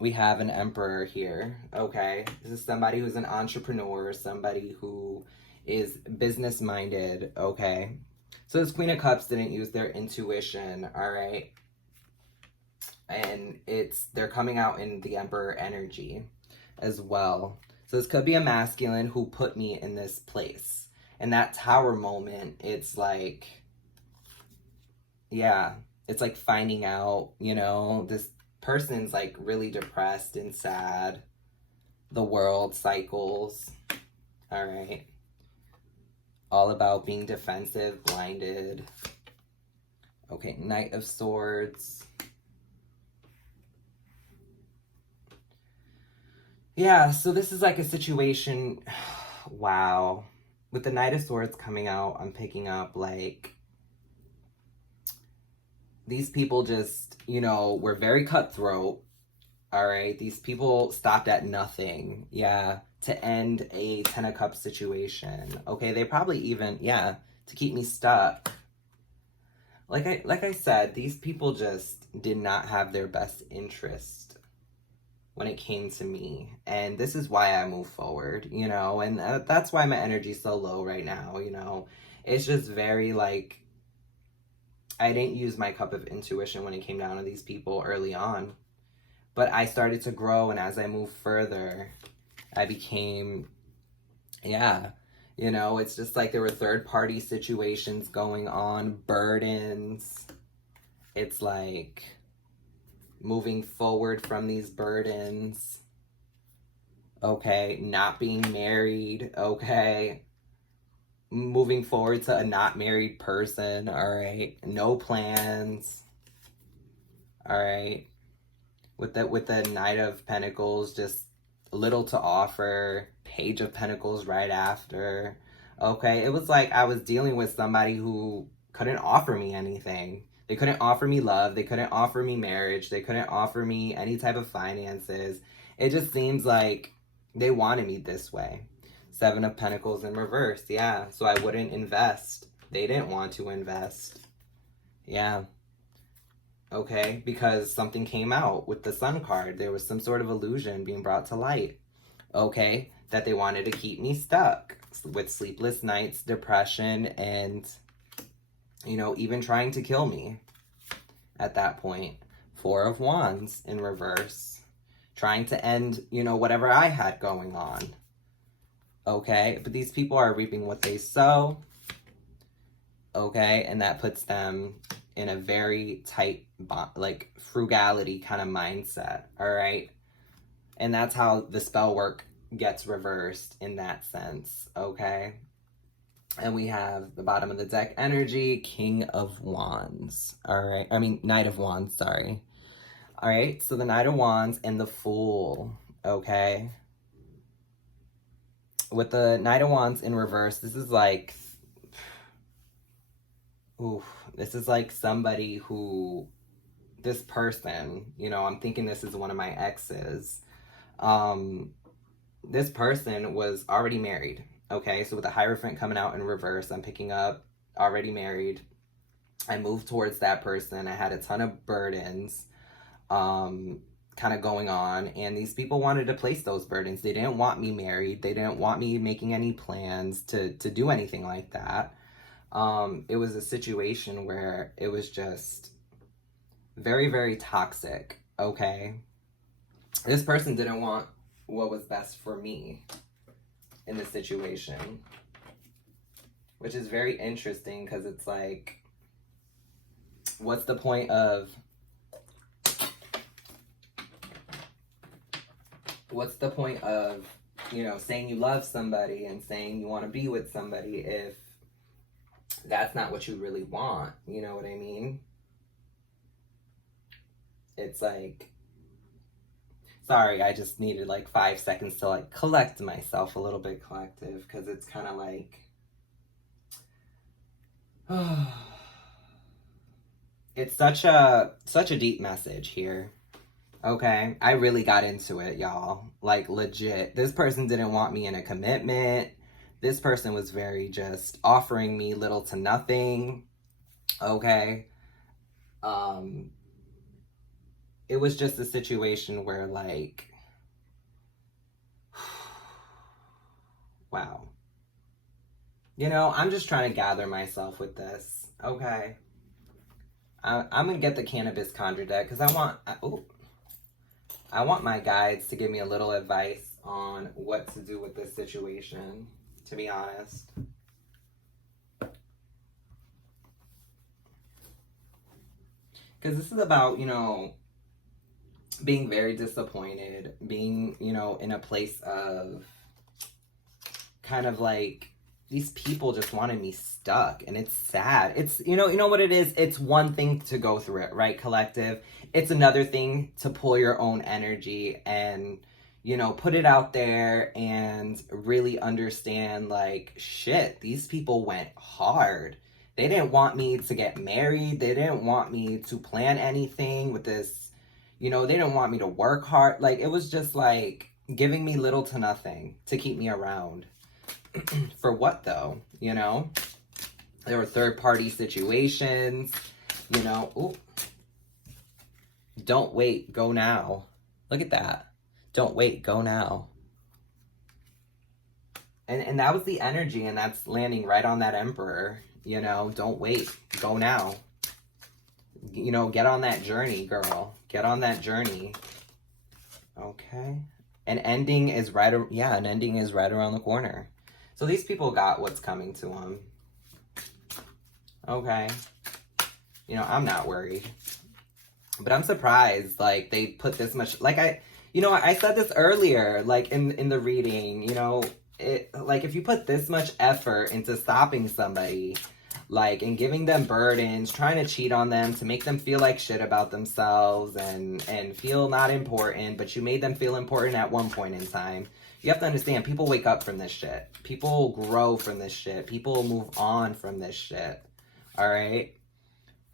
we have an Emperor here, okay? This is somebody who's an entrepreneur, somebody who is business-minded, okay? So this Queen of Cups didn't use their intuition, all right? And they're coming out in the Emperor energy as well. So this could be a masculine who put me in this place. And that Tower moment, it's like, yeah, it's like finding out, you know, this person's like really depressed and sad. The world cycles. All right. All about being defensive, blinded. Okay, Knight of Swords. Yeah, so this is like a situation, wow. With the Knight of Swords coming out, I'm picking up like, these people just, you know, were very cutthroat. All right, these people stopped at nothing, yeah, to end a Ten of Cups situation. Okay, they probably even, yeah, to keep me stuck. Like I said, these people just did not have their best interest when it came to me. And this is why I move forward, you know, and that's why my energy's so low right now, you know. It's just very like, I didn't use my cup of intuition when it came down to these people early on. But I started to grow, and as I moved further, I became, yeah, You know, it's just like there were third-party situations going on, burdens. It's like moving forward from these burdens. Okay, not being married. Okay, moving forward to a not married person. All right, no plans. All right, with the Knight of Pentacles, just little to offer. Page of Pentacles right after. Okay, it was like I was dealing with somebody who couldn't offer me anything. They couldn't offer me love. They couldn't offer me marriage. They couldn't offer me any type of finances. It just seems like they wanted me this way. Seven of Pentacles in reverse. Yeah, so I wouldn't invest. They didn't want to invest. Yeah. Okay, because something came out with the Sun card. There was some sort of illusion being brought to light. Okay, that they wanted to keep me stuck with sleepless nights, depression, and, you know, even trying to kill me at that point. Four of Wands in reverse. Trying to end, you know, whatever I had going on. Okay, but these people are reaping what they sow. Okay, and that puts them in a very tight, like, frugality kind of mindset, all right? And that's how the spell work gets reversed in that sense, okay? And we have the bottom of the deck energy, King of Wands, all right? I mean, Knight of Wands, sorry. All right, so the Knight of Wands and the Fool, okay? With the Knight of Wands in reverse, this is like... Ooh, this is like somebody who, this person, you know, I'm thinking this is one of my exes. This person was already married, okay? So with the Hierophant coming out in reverse, I'm picking up already married. I moved towards that person. I had a ton of burdens kind of going on, and these people wanted to place those burdens. They didn't want me married. They didn't want me making any plans to do anything like that. It was a situation where it was just very, very toxic, okay? This person didn't want what was best for me in this situation, which is very interesting because it's like, what's the point of you know, saying you love somebody and saying you want to be with somebody if that's not what you really want? You know what I mean? It's like, sorry, I just needed like 5 seconds to like collect myself a little bit, collective, because it's kind of like, it's such a deep message here. Okay, I really got into it, y'all. Like, legit. This person didn't want me in a commitment. This person was very just offering me little to nothing. Okay. It was just a situation where, like, wow. You know, I'm just trying to gather myself with this. Okay. I'm going to get the Cannabis Conjure deck because I want my guides to give me a little advice on what to do with this situation, to be honest. Because this is about, you know, being very disappointed, being, you know, in a place of kind of like, these people just wanted me stuck, and it's sad. It's, you know what it is? It's one thing to go through it, right, collective? It's another thing to pull your own energy and, you know, put it out there and really understand, like, shit, these people went hard. They didn't want me to get married. They didn't want me to plan anything with this. You know, they didn't want me to work hard. Like, it was just, like, giving me little to nothing to keep me around. For what, though? You know? There were third-party situations. You know? Ooh. Don't wait. Go now. Look at that. Don't wait. Go now. And that was the energy, and that's landing right on that Emperor. You know? Don't wait. Go now. You know, get on that journey, girl. Get on that journey. Okay. An ending is right around the corner. So these people got what's coming to them. Okay. You know, I'm not worried. But I'm surprised, like, they put this much, like, I said this earlier, like, in the reading, you know, like, if you put this much effort into stopping somebody, like, and giving them burdens, trying to cheat on them to make them feel like shit about themselves and feel not important, but you made them feel important at one point in time. You have to understand, people wake up from this shit. People grow from this shit. People move on from this shit. All right?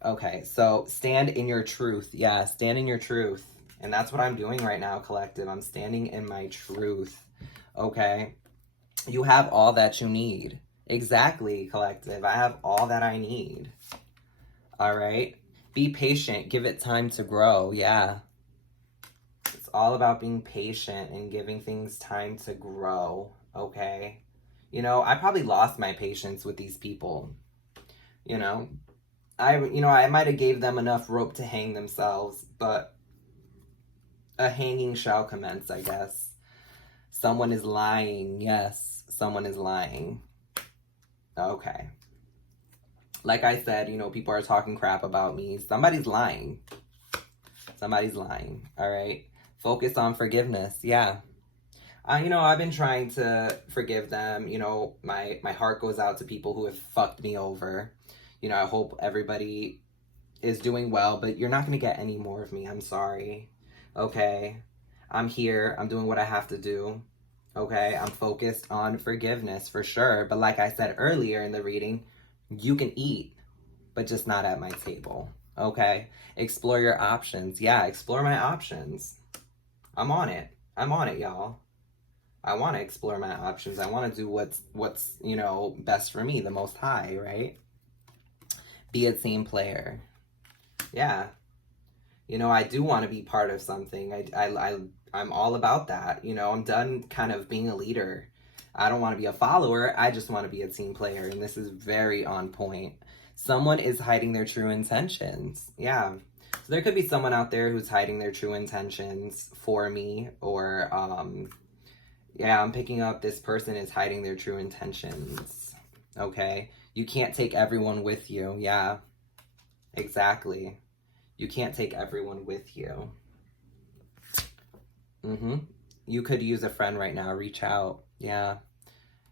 Okay, so stand in your truth. Yeah, stand in your truth. And that's what I'm doing right now, collective. I'm standing in my truth. Okay? You have all that you need. Exactly, collective. I have all that I need. All right? Be patient. Give it time to grow. Yeah. It's all about being patient and giving things time to grow. Okay? You know, I probably lost my patience with these people. You know? I might have gave them enough rope to hang themselves, but a hanging shall commence, I guess. Someone is lying. Yes, someone is lying. Okay. Like I said, you know, people are talking crap about me. Somebody's lying. Somebody's lying. All right. Focus on forgiveness. Yeah. I've been trying to forgive them. You know, my heart goes out to people who have fucked me over. You know, I hope everybody is doing well, but you're not going to get any more of me. I'm sorry. Okay. I'm here. I'm doing what I have to do. Okay. I'm focused on forgiveness for sure. But like I said earlier in the reading, you can eat, but just not at my table. Okay. Explore your options. Yeah. Explore my options. I'm on it. I'm on it, y'all. I want to explore my options. I want to do what's, you know, best for me, the most high, right? Be a team player. Yeah. You know, I do want to be part of something. I'm all about that. You know, I'm done kind of being a leader. I don't want to be a follower. I just want to be a team player. And this is very on point. Someone is hiding their true intentions. Yeah. So there could be someone out there who's hiding their true intentions for me. Or, yeah, I'm picking up this person is hiding their true intentions. Okay. You can't take everyone with you. Yeah. Exactly. You can't take everyone with you. You could use a friend right now. Reach out. Yeah.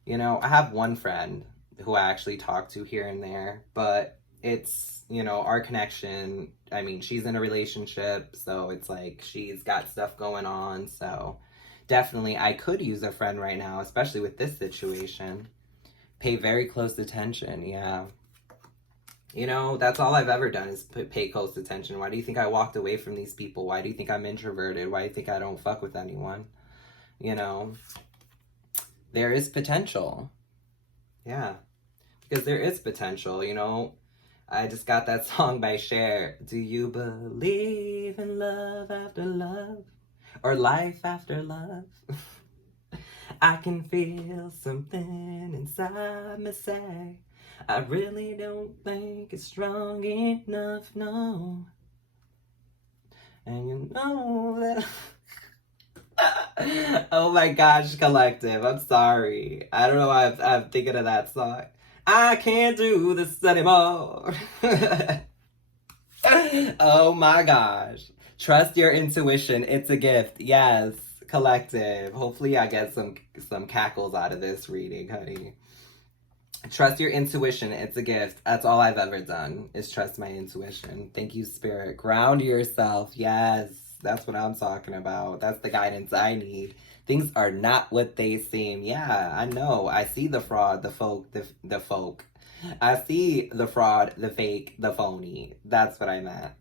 You know, I have one friend who I actually talk to here and there, but it's, you know, our connection. I mean, she's in a relationship, so it's like she's got stuff going on. So definitely I could use a friend right now, especially with this situation. Pay very close attention. Yeah. You know, that's all I've ever done is pay close attention. Why do you think I walked away from these people? Why do you think I'm introverted? Why do you think I don't fuck with anyone? You know, there is potential. Yeah, because there is potential, you know. I just got that song by Cher. Do you believe in love after love? Or life after love? I can feel something inside me say I really don't think it's strong enough, no. And you know that... Oh my gosh, collective. I'm sorry. I don't know why I'm thinking of that song. I can't do this anymore. Oh my gosh. Trust your intuition. It's a gift. Yes, collective. Hopefully I get some cackles out of this reading, honey. Trust your intuition. It's a gift. That's all I've ever done is trust my intuition. Thank you, Spirit. Ground yourself. Yes, that's what I'm talking about. That's the guidance I need. Things are not what they seem. Yeah, I know. I see the fraud, the folk. I see the fraud, the fake, the phony. That's what I meant.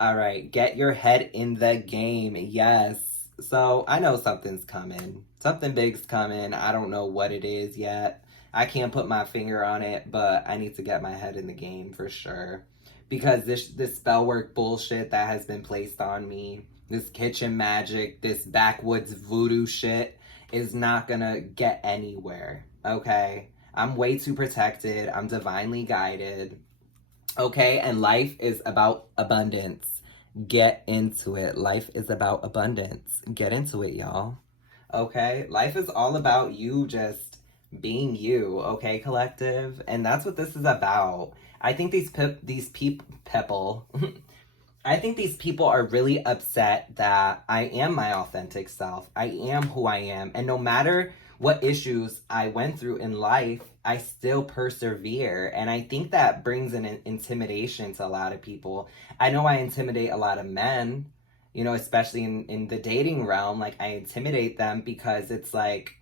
All right, get your head in the game. Yes. So I know something's coming. Something big's coming. I don't know what it is yet. I can't put my finger on it, but I need to get my head in the game for sure. Because this spell work bullshit that has been placed on me, this kitchen magic, this backwoods voodoo shit is not gonna get anywhere, okay? I'm way too protected. I'm divinely guided, okay? And life is about abundance. Get into it. Life is about abundance. Get into it, y'all. Okay? Life is all about you just being you, okay, collective? And that's what this is about. I think people I think these people are really upset that I am my authentic self. I am who I am. And no matter what issues I went through in life, I still persevere. And I think that brings an intimidation to a lot of people. I know I intimidate a lot of men, you know, especially in the dating realm. Like, I intimidate them because it's like,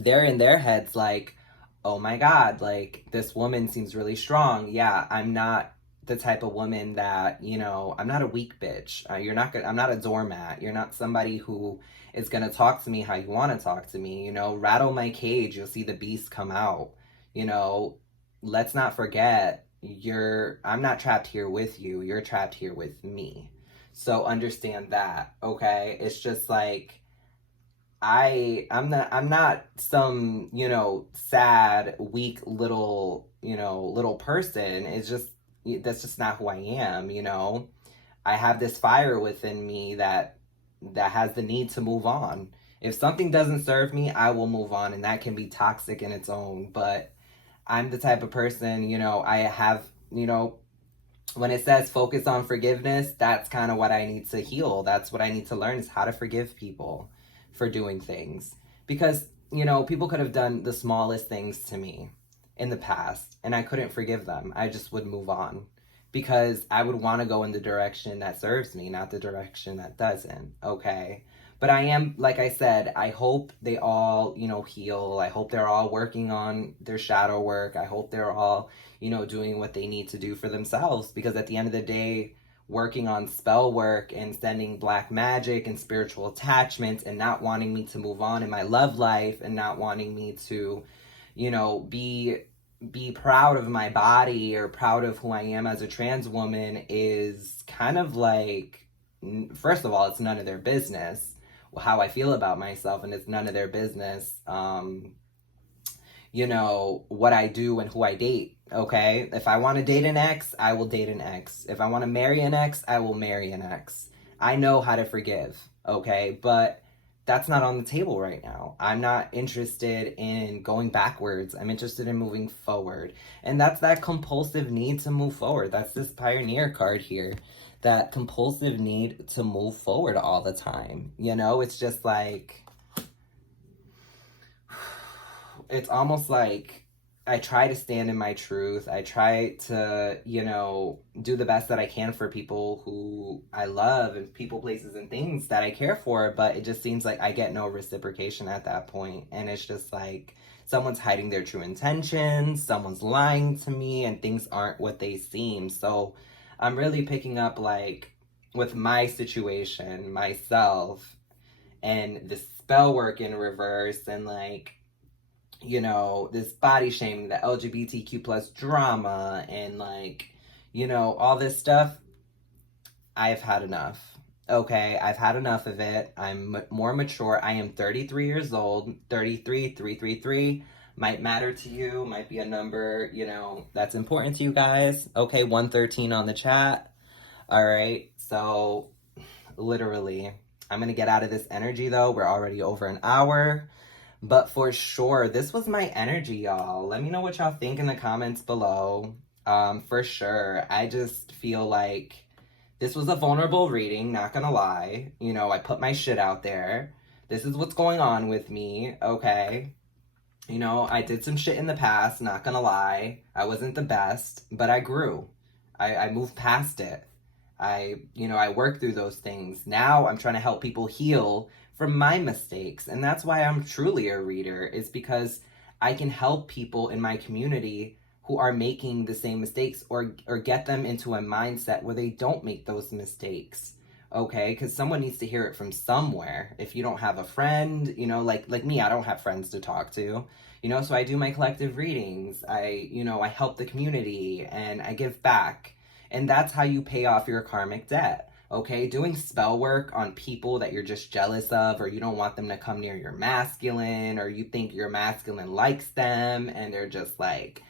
they're in their heads like, oh my God, like, this woman seems really strong. Yeah, I'm not the type of woman that, you know, I'm not a weak bitch. You're not gonna, I'm not a doormat. You're not somebody who is gonna talk to me how you want to talk to me. You know, rattle my cage, you'll see the beast come out. You know, let's not forget, I'm not trapped here with you. You're trapped here with me. So understand that, okay? It's just like, I'm not some, you know, sad, weak little, you know, little person. It's just, that's just not who I am, you know. I have this fire within me that has the need to move on. If something doesn't serve me, I will move on, and that can be toxic in its own. But I'm the type of person, you know, I have, you know, when it says focus on forgiveness, that's kind of what I need to heal. That's what I need to learn, is how to forgive people for doing things. Because, you know, people could have done the smallest things to me in the past and I couldn't forgive them. I just would move on because I would want to go in the direction that serves me, not the direction that doesn't. Okay. But I am, like I said, I hope they all, you know, heal. I hope they're all working on their shadow work. I hope they're all, you know, doing what they need to do for themselves, because at the end of the day, working on spell work and sending black magic and spiritual attachments and not wanting me to move on in my love life and not wanting me to, you know, be proud of my body or proud of who I am as a trans woman is kind of like, first of all, it's none of their business how I feel about myself, and it's none of their business, you know, what I do and who I date. Okay, if I want to date an ex, I will date an ex. If I want to marry an ex, I will marry an ex. I know how to forgive. Okay, but that's not on the table right now. I'm not interested in going backwards. I'm interested in moving forward. And that's that compulsive need to move forward. That's this Pioneer card here. That compulsive need to move forward all the time. You know, it's just like, it's almost like I try to stand in my truth. I try to, you know, do the best that I can for people who I love and people, places, and things that I care for. But it just seems like I get no reciprocation at that point. And it's just like someone's hiding their true intentions, someone's lying to me, and things aren't what they seem. So I'm really picking up, like, with my situation, myself, and the spell work in reverse, and, like, you know, this body shaming, the LGBTQ plus drama, and, like, you know, all this stuff. I've had enough. Okay, I've had enough of it. I'm more mature. I am 33 years old. 33, 333. Might matter to you, might be a number, you know, that's important to you guys. Okay, 113 on the chat. All right, so literally, I'm gonna get out of this energy though. We're already over an hour. But for sure, this was my energy, y'all. Let me know what y'all think in the comments below. For sure, I just feel like this was a vulnerable reading, not gonna lie. You know, I put my shit out there. This is what's going on with me, okay? You know, I did some shit in the past, not gonna lie. I wasn't the best, but I grew. I moved past it. I worked through those things. Now I'm trying to help people heal from my mistakes. And that's why I'm truly a reader, is because I can help people in my community who are making the same mistakes, or get them into a mindset where they don't make those mistakes. Okay, because someone needs to hear it from somewhere. If you don't have a friend, you know, like me, I don't have friends to talk to, you know, so I do my collective readings. I help the community and I give back. And that's how you pay off your karmic debt. Okay, doing spell work on people that you're just jealous of, or you don't want them to come near your masculine, or you think your masculine likes them and they're just like,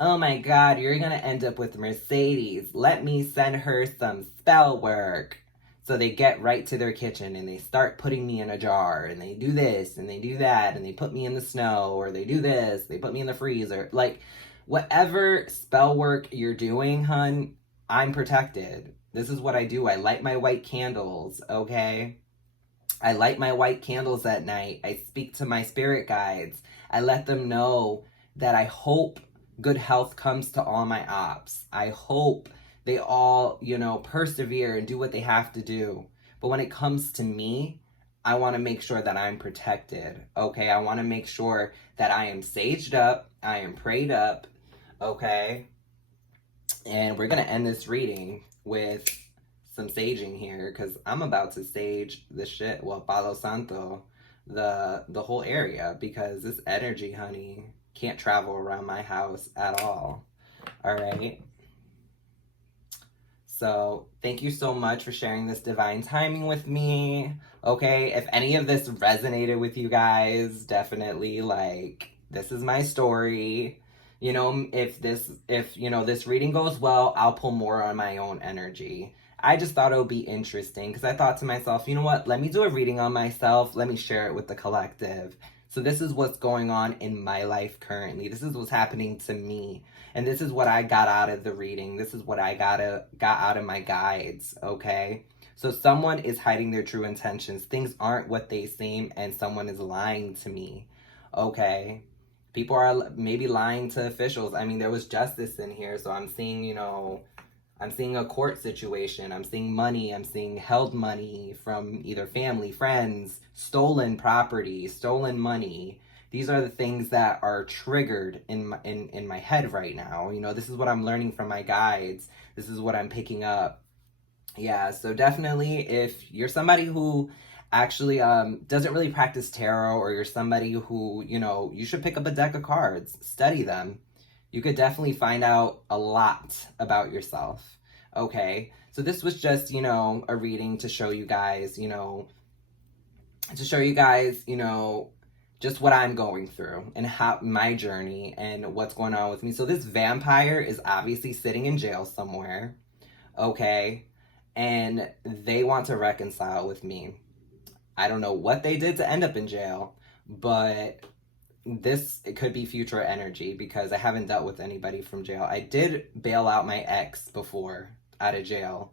oh my God, you're gonna end up with Mercedes. Let me send her some spell work. So they get right to their kitchen and they start putting me in a jar, and they do this and they do that, and they put me in the snow, or they do this, they put me in the freezer. Like, whatever spell work you're doing, hun, I'm protected. This is what I do. I light my white candles, okay? I light my white candles at night. I speak to my spirit guides. I let them know that I hope good health comes to all my ops. I hope they all, persevere and do what they have to do. But when it comes to me, I want to make sure that I'm protected, okay? I want to make sure that I am saged up, I am prayed up, okay? And we're going to end this reading with some saging here, because I'm about to sage the shit, Palo Santo, the whole area, because this energy, honey, can't travel around my house at all. All right. So thank you so much for sharing this divine timing with me. Okay, if any of this resonated with you guys, definitely, like, this is my story. If this reading goes well, I'll pull more on my own energy. I just thought it would be interesting, because I thought to myself, you know what, let me do a reading on myself, let me share it with the collective. So this is what's going on in my life currently. This is what's happening to me. And this is what I got out of the reading. This is what I got out of my guides, okay? So someone is hiding their true intentions. Things aren't what they seem, and someone is lying to me, okay? People are maybe lying to officials. I mean, there was justice in here, so I'm seeing, I'm seeing a court situation. I'm seeing money. I'm seeing held money from either family, friends, stolen property, stolen money. These are the things that are triggered in my head right now. This is what I'm learning from my guides. This is what I'm picking up. Yeah, so definitely, if you're somebody who actually doesn't really practice tarot, or you're somebody who, you should pick up a deck of cards, study them. You could definitely find out a lot about yourself, okay? So this was just, a reading to show you guys, just what I'm going through and how my journey and what's going on with me. So this vampire is obviously sitting in jail somewhere, okay? And they want to reconcile with me. I don't know what they did to end up in jail, but it could be future energy, because I haven't dealt with anybody from jail. I did bail out my ex before out of jail,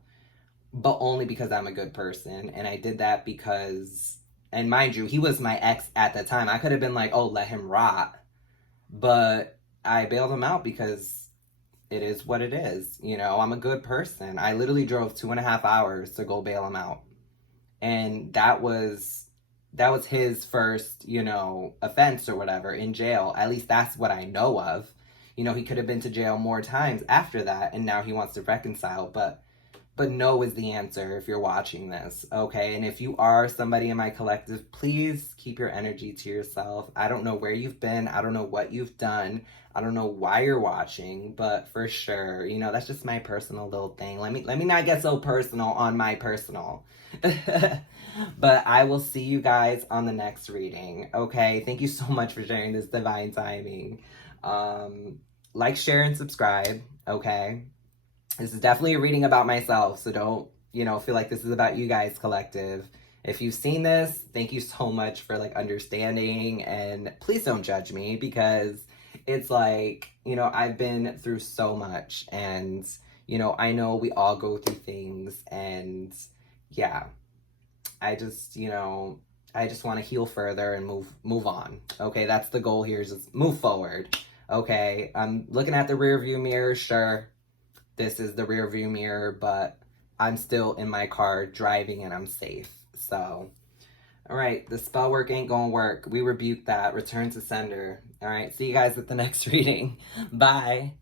but only because I'm a good person. And I did that because, and mind you, he was my ex at the time. I could have been like, oh, let him rot. But I bailed him out because it is what it is. I'm a good person. I literally drove 2.5 hours to go bail him out. And that was his first, offense or whatever in jail. At least that's what I know of. He could have been to jail more times after that, and now he wants to reconcile. But no is the answer if you're watching this, okay? And if you are somebody in my collective, please keep your energy to yourself. I don't know where you've been. I don't know what you've done. I don't know why you're watching, but for sure, that's just my personal little thing. Let me not get so personal on my personal. But I will see you guys on the next reading, okay? Thank you so much for sharing this divine timing. Like, share, and subscribe, okay? This is definitely a reading about myself, so don't, feel like this is about you guys, collective. If you've seen this, thank you so much for, understanding, and please don't judge me, because it's like, I've been through so much, and, I know we all go through things, and yeah, I just want to heal further and move on, okay? That's the goal here, is just move forward, okay? I'm looking at the rear view mirror, sure. This is the rear view mirror, but I'm still in my car driving, and I'm safe. So, all right, the spell work ain't gonna work. We rebuke that. Return to sender. All right, see you guys at the next reading. Bye.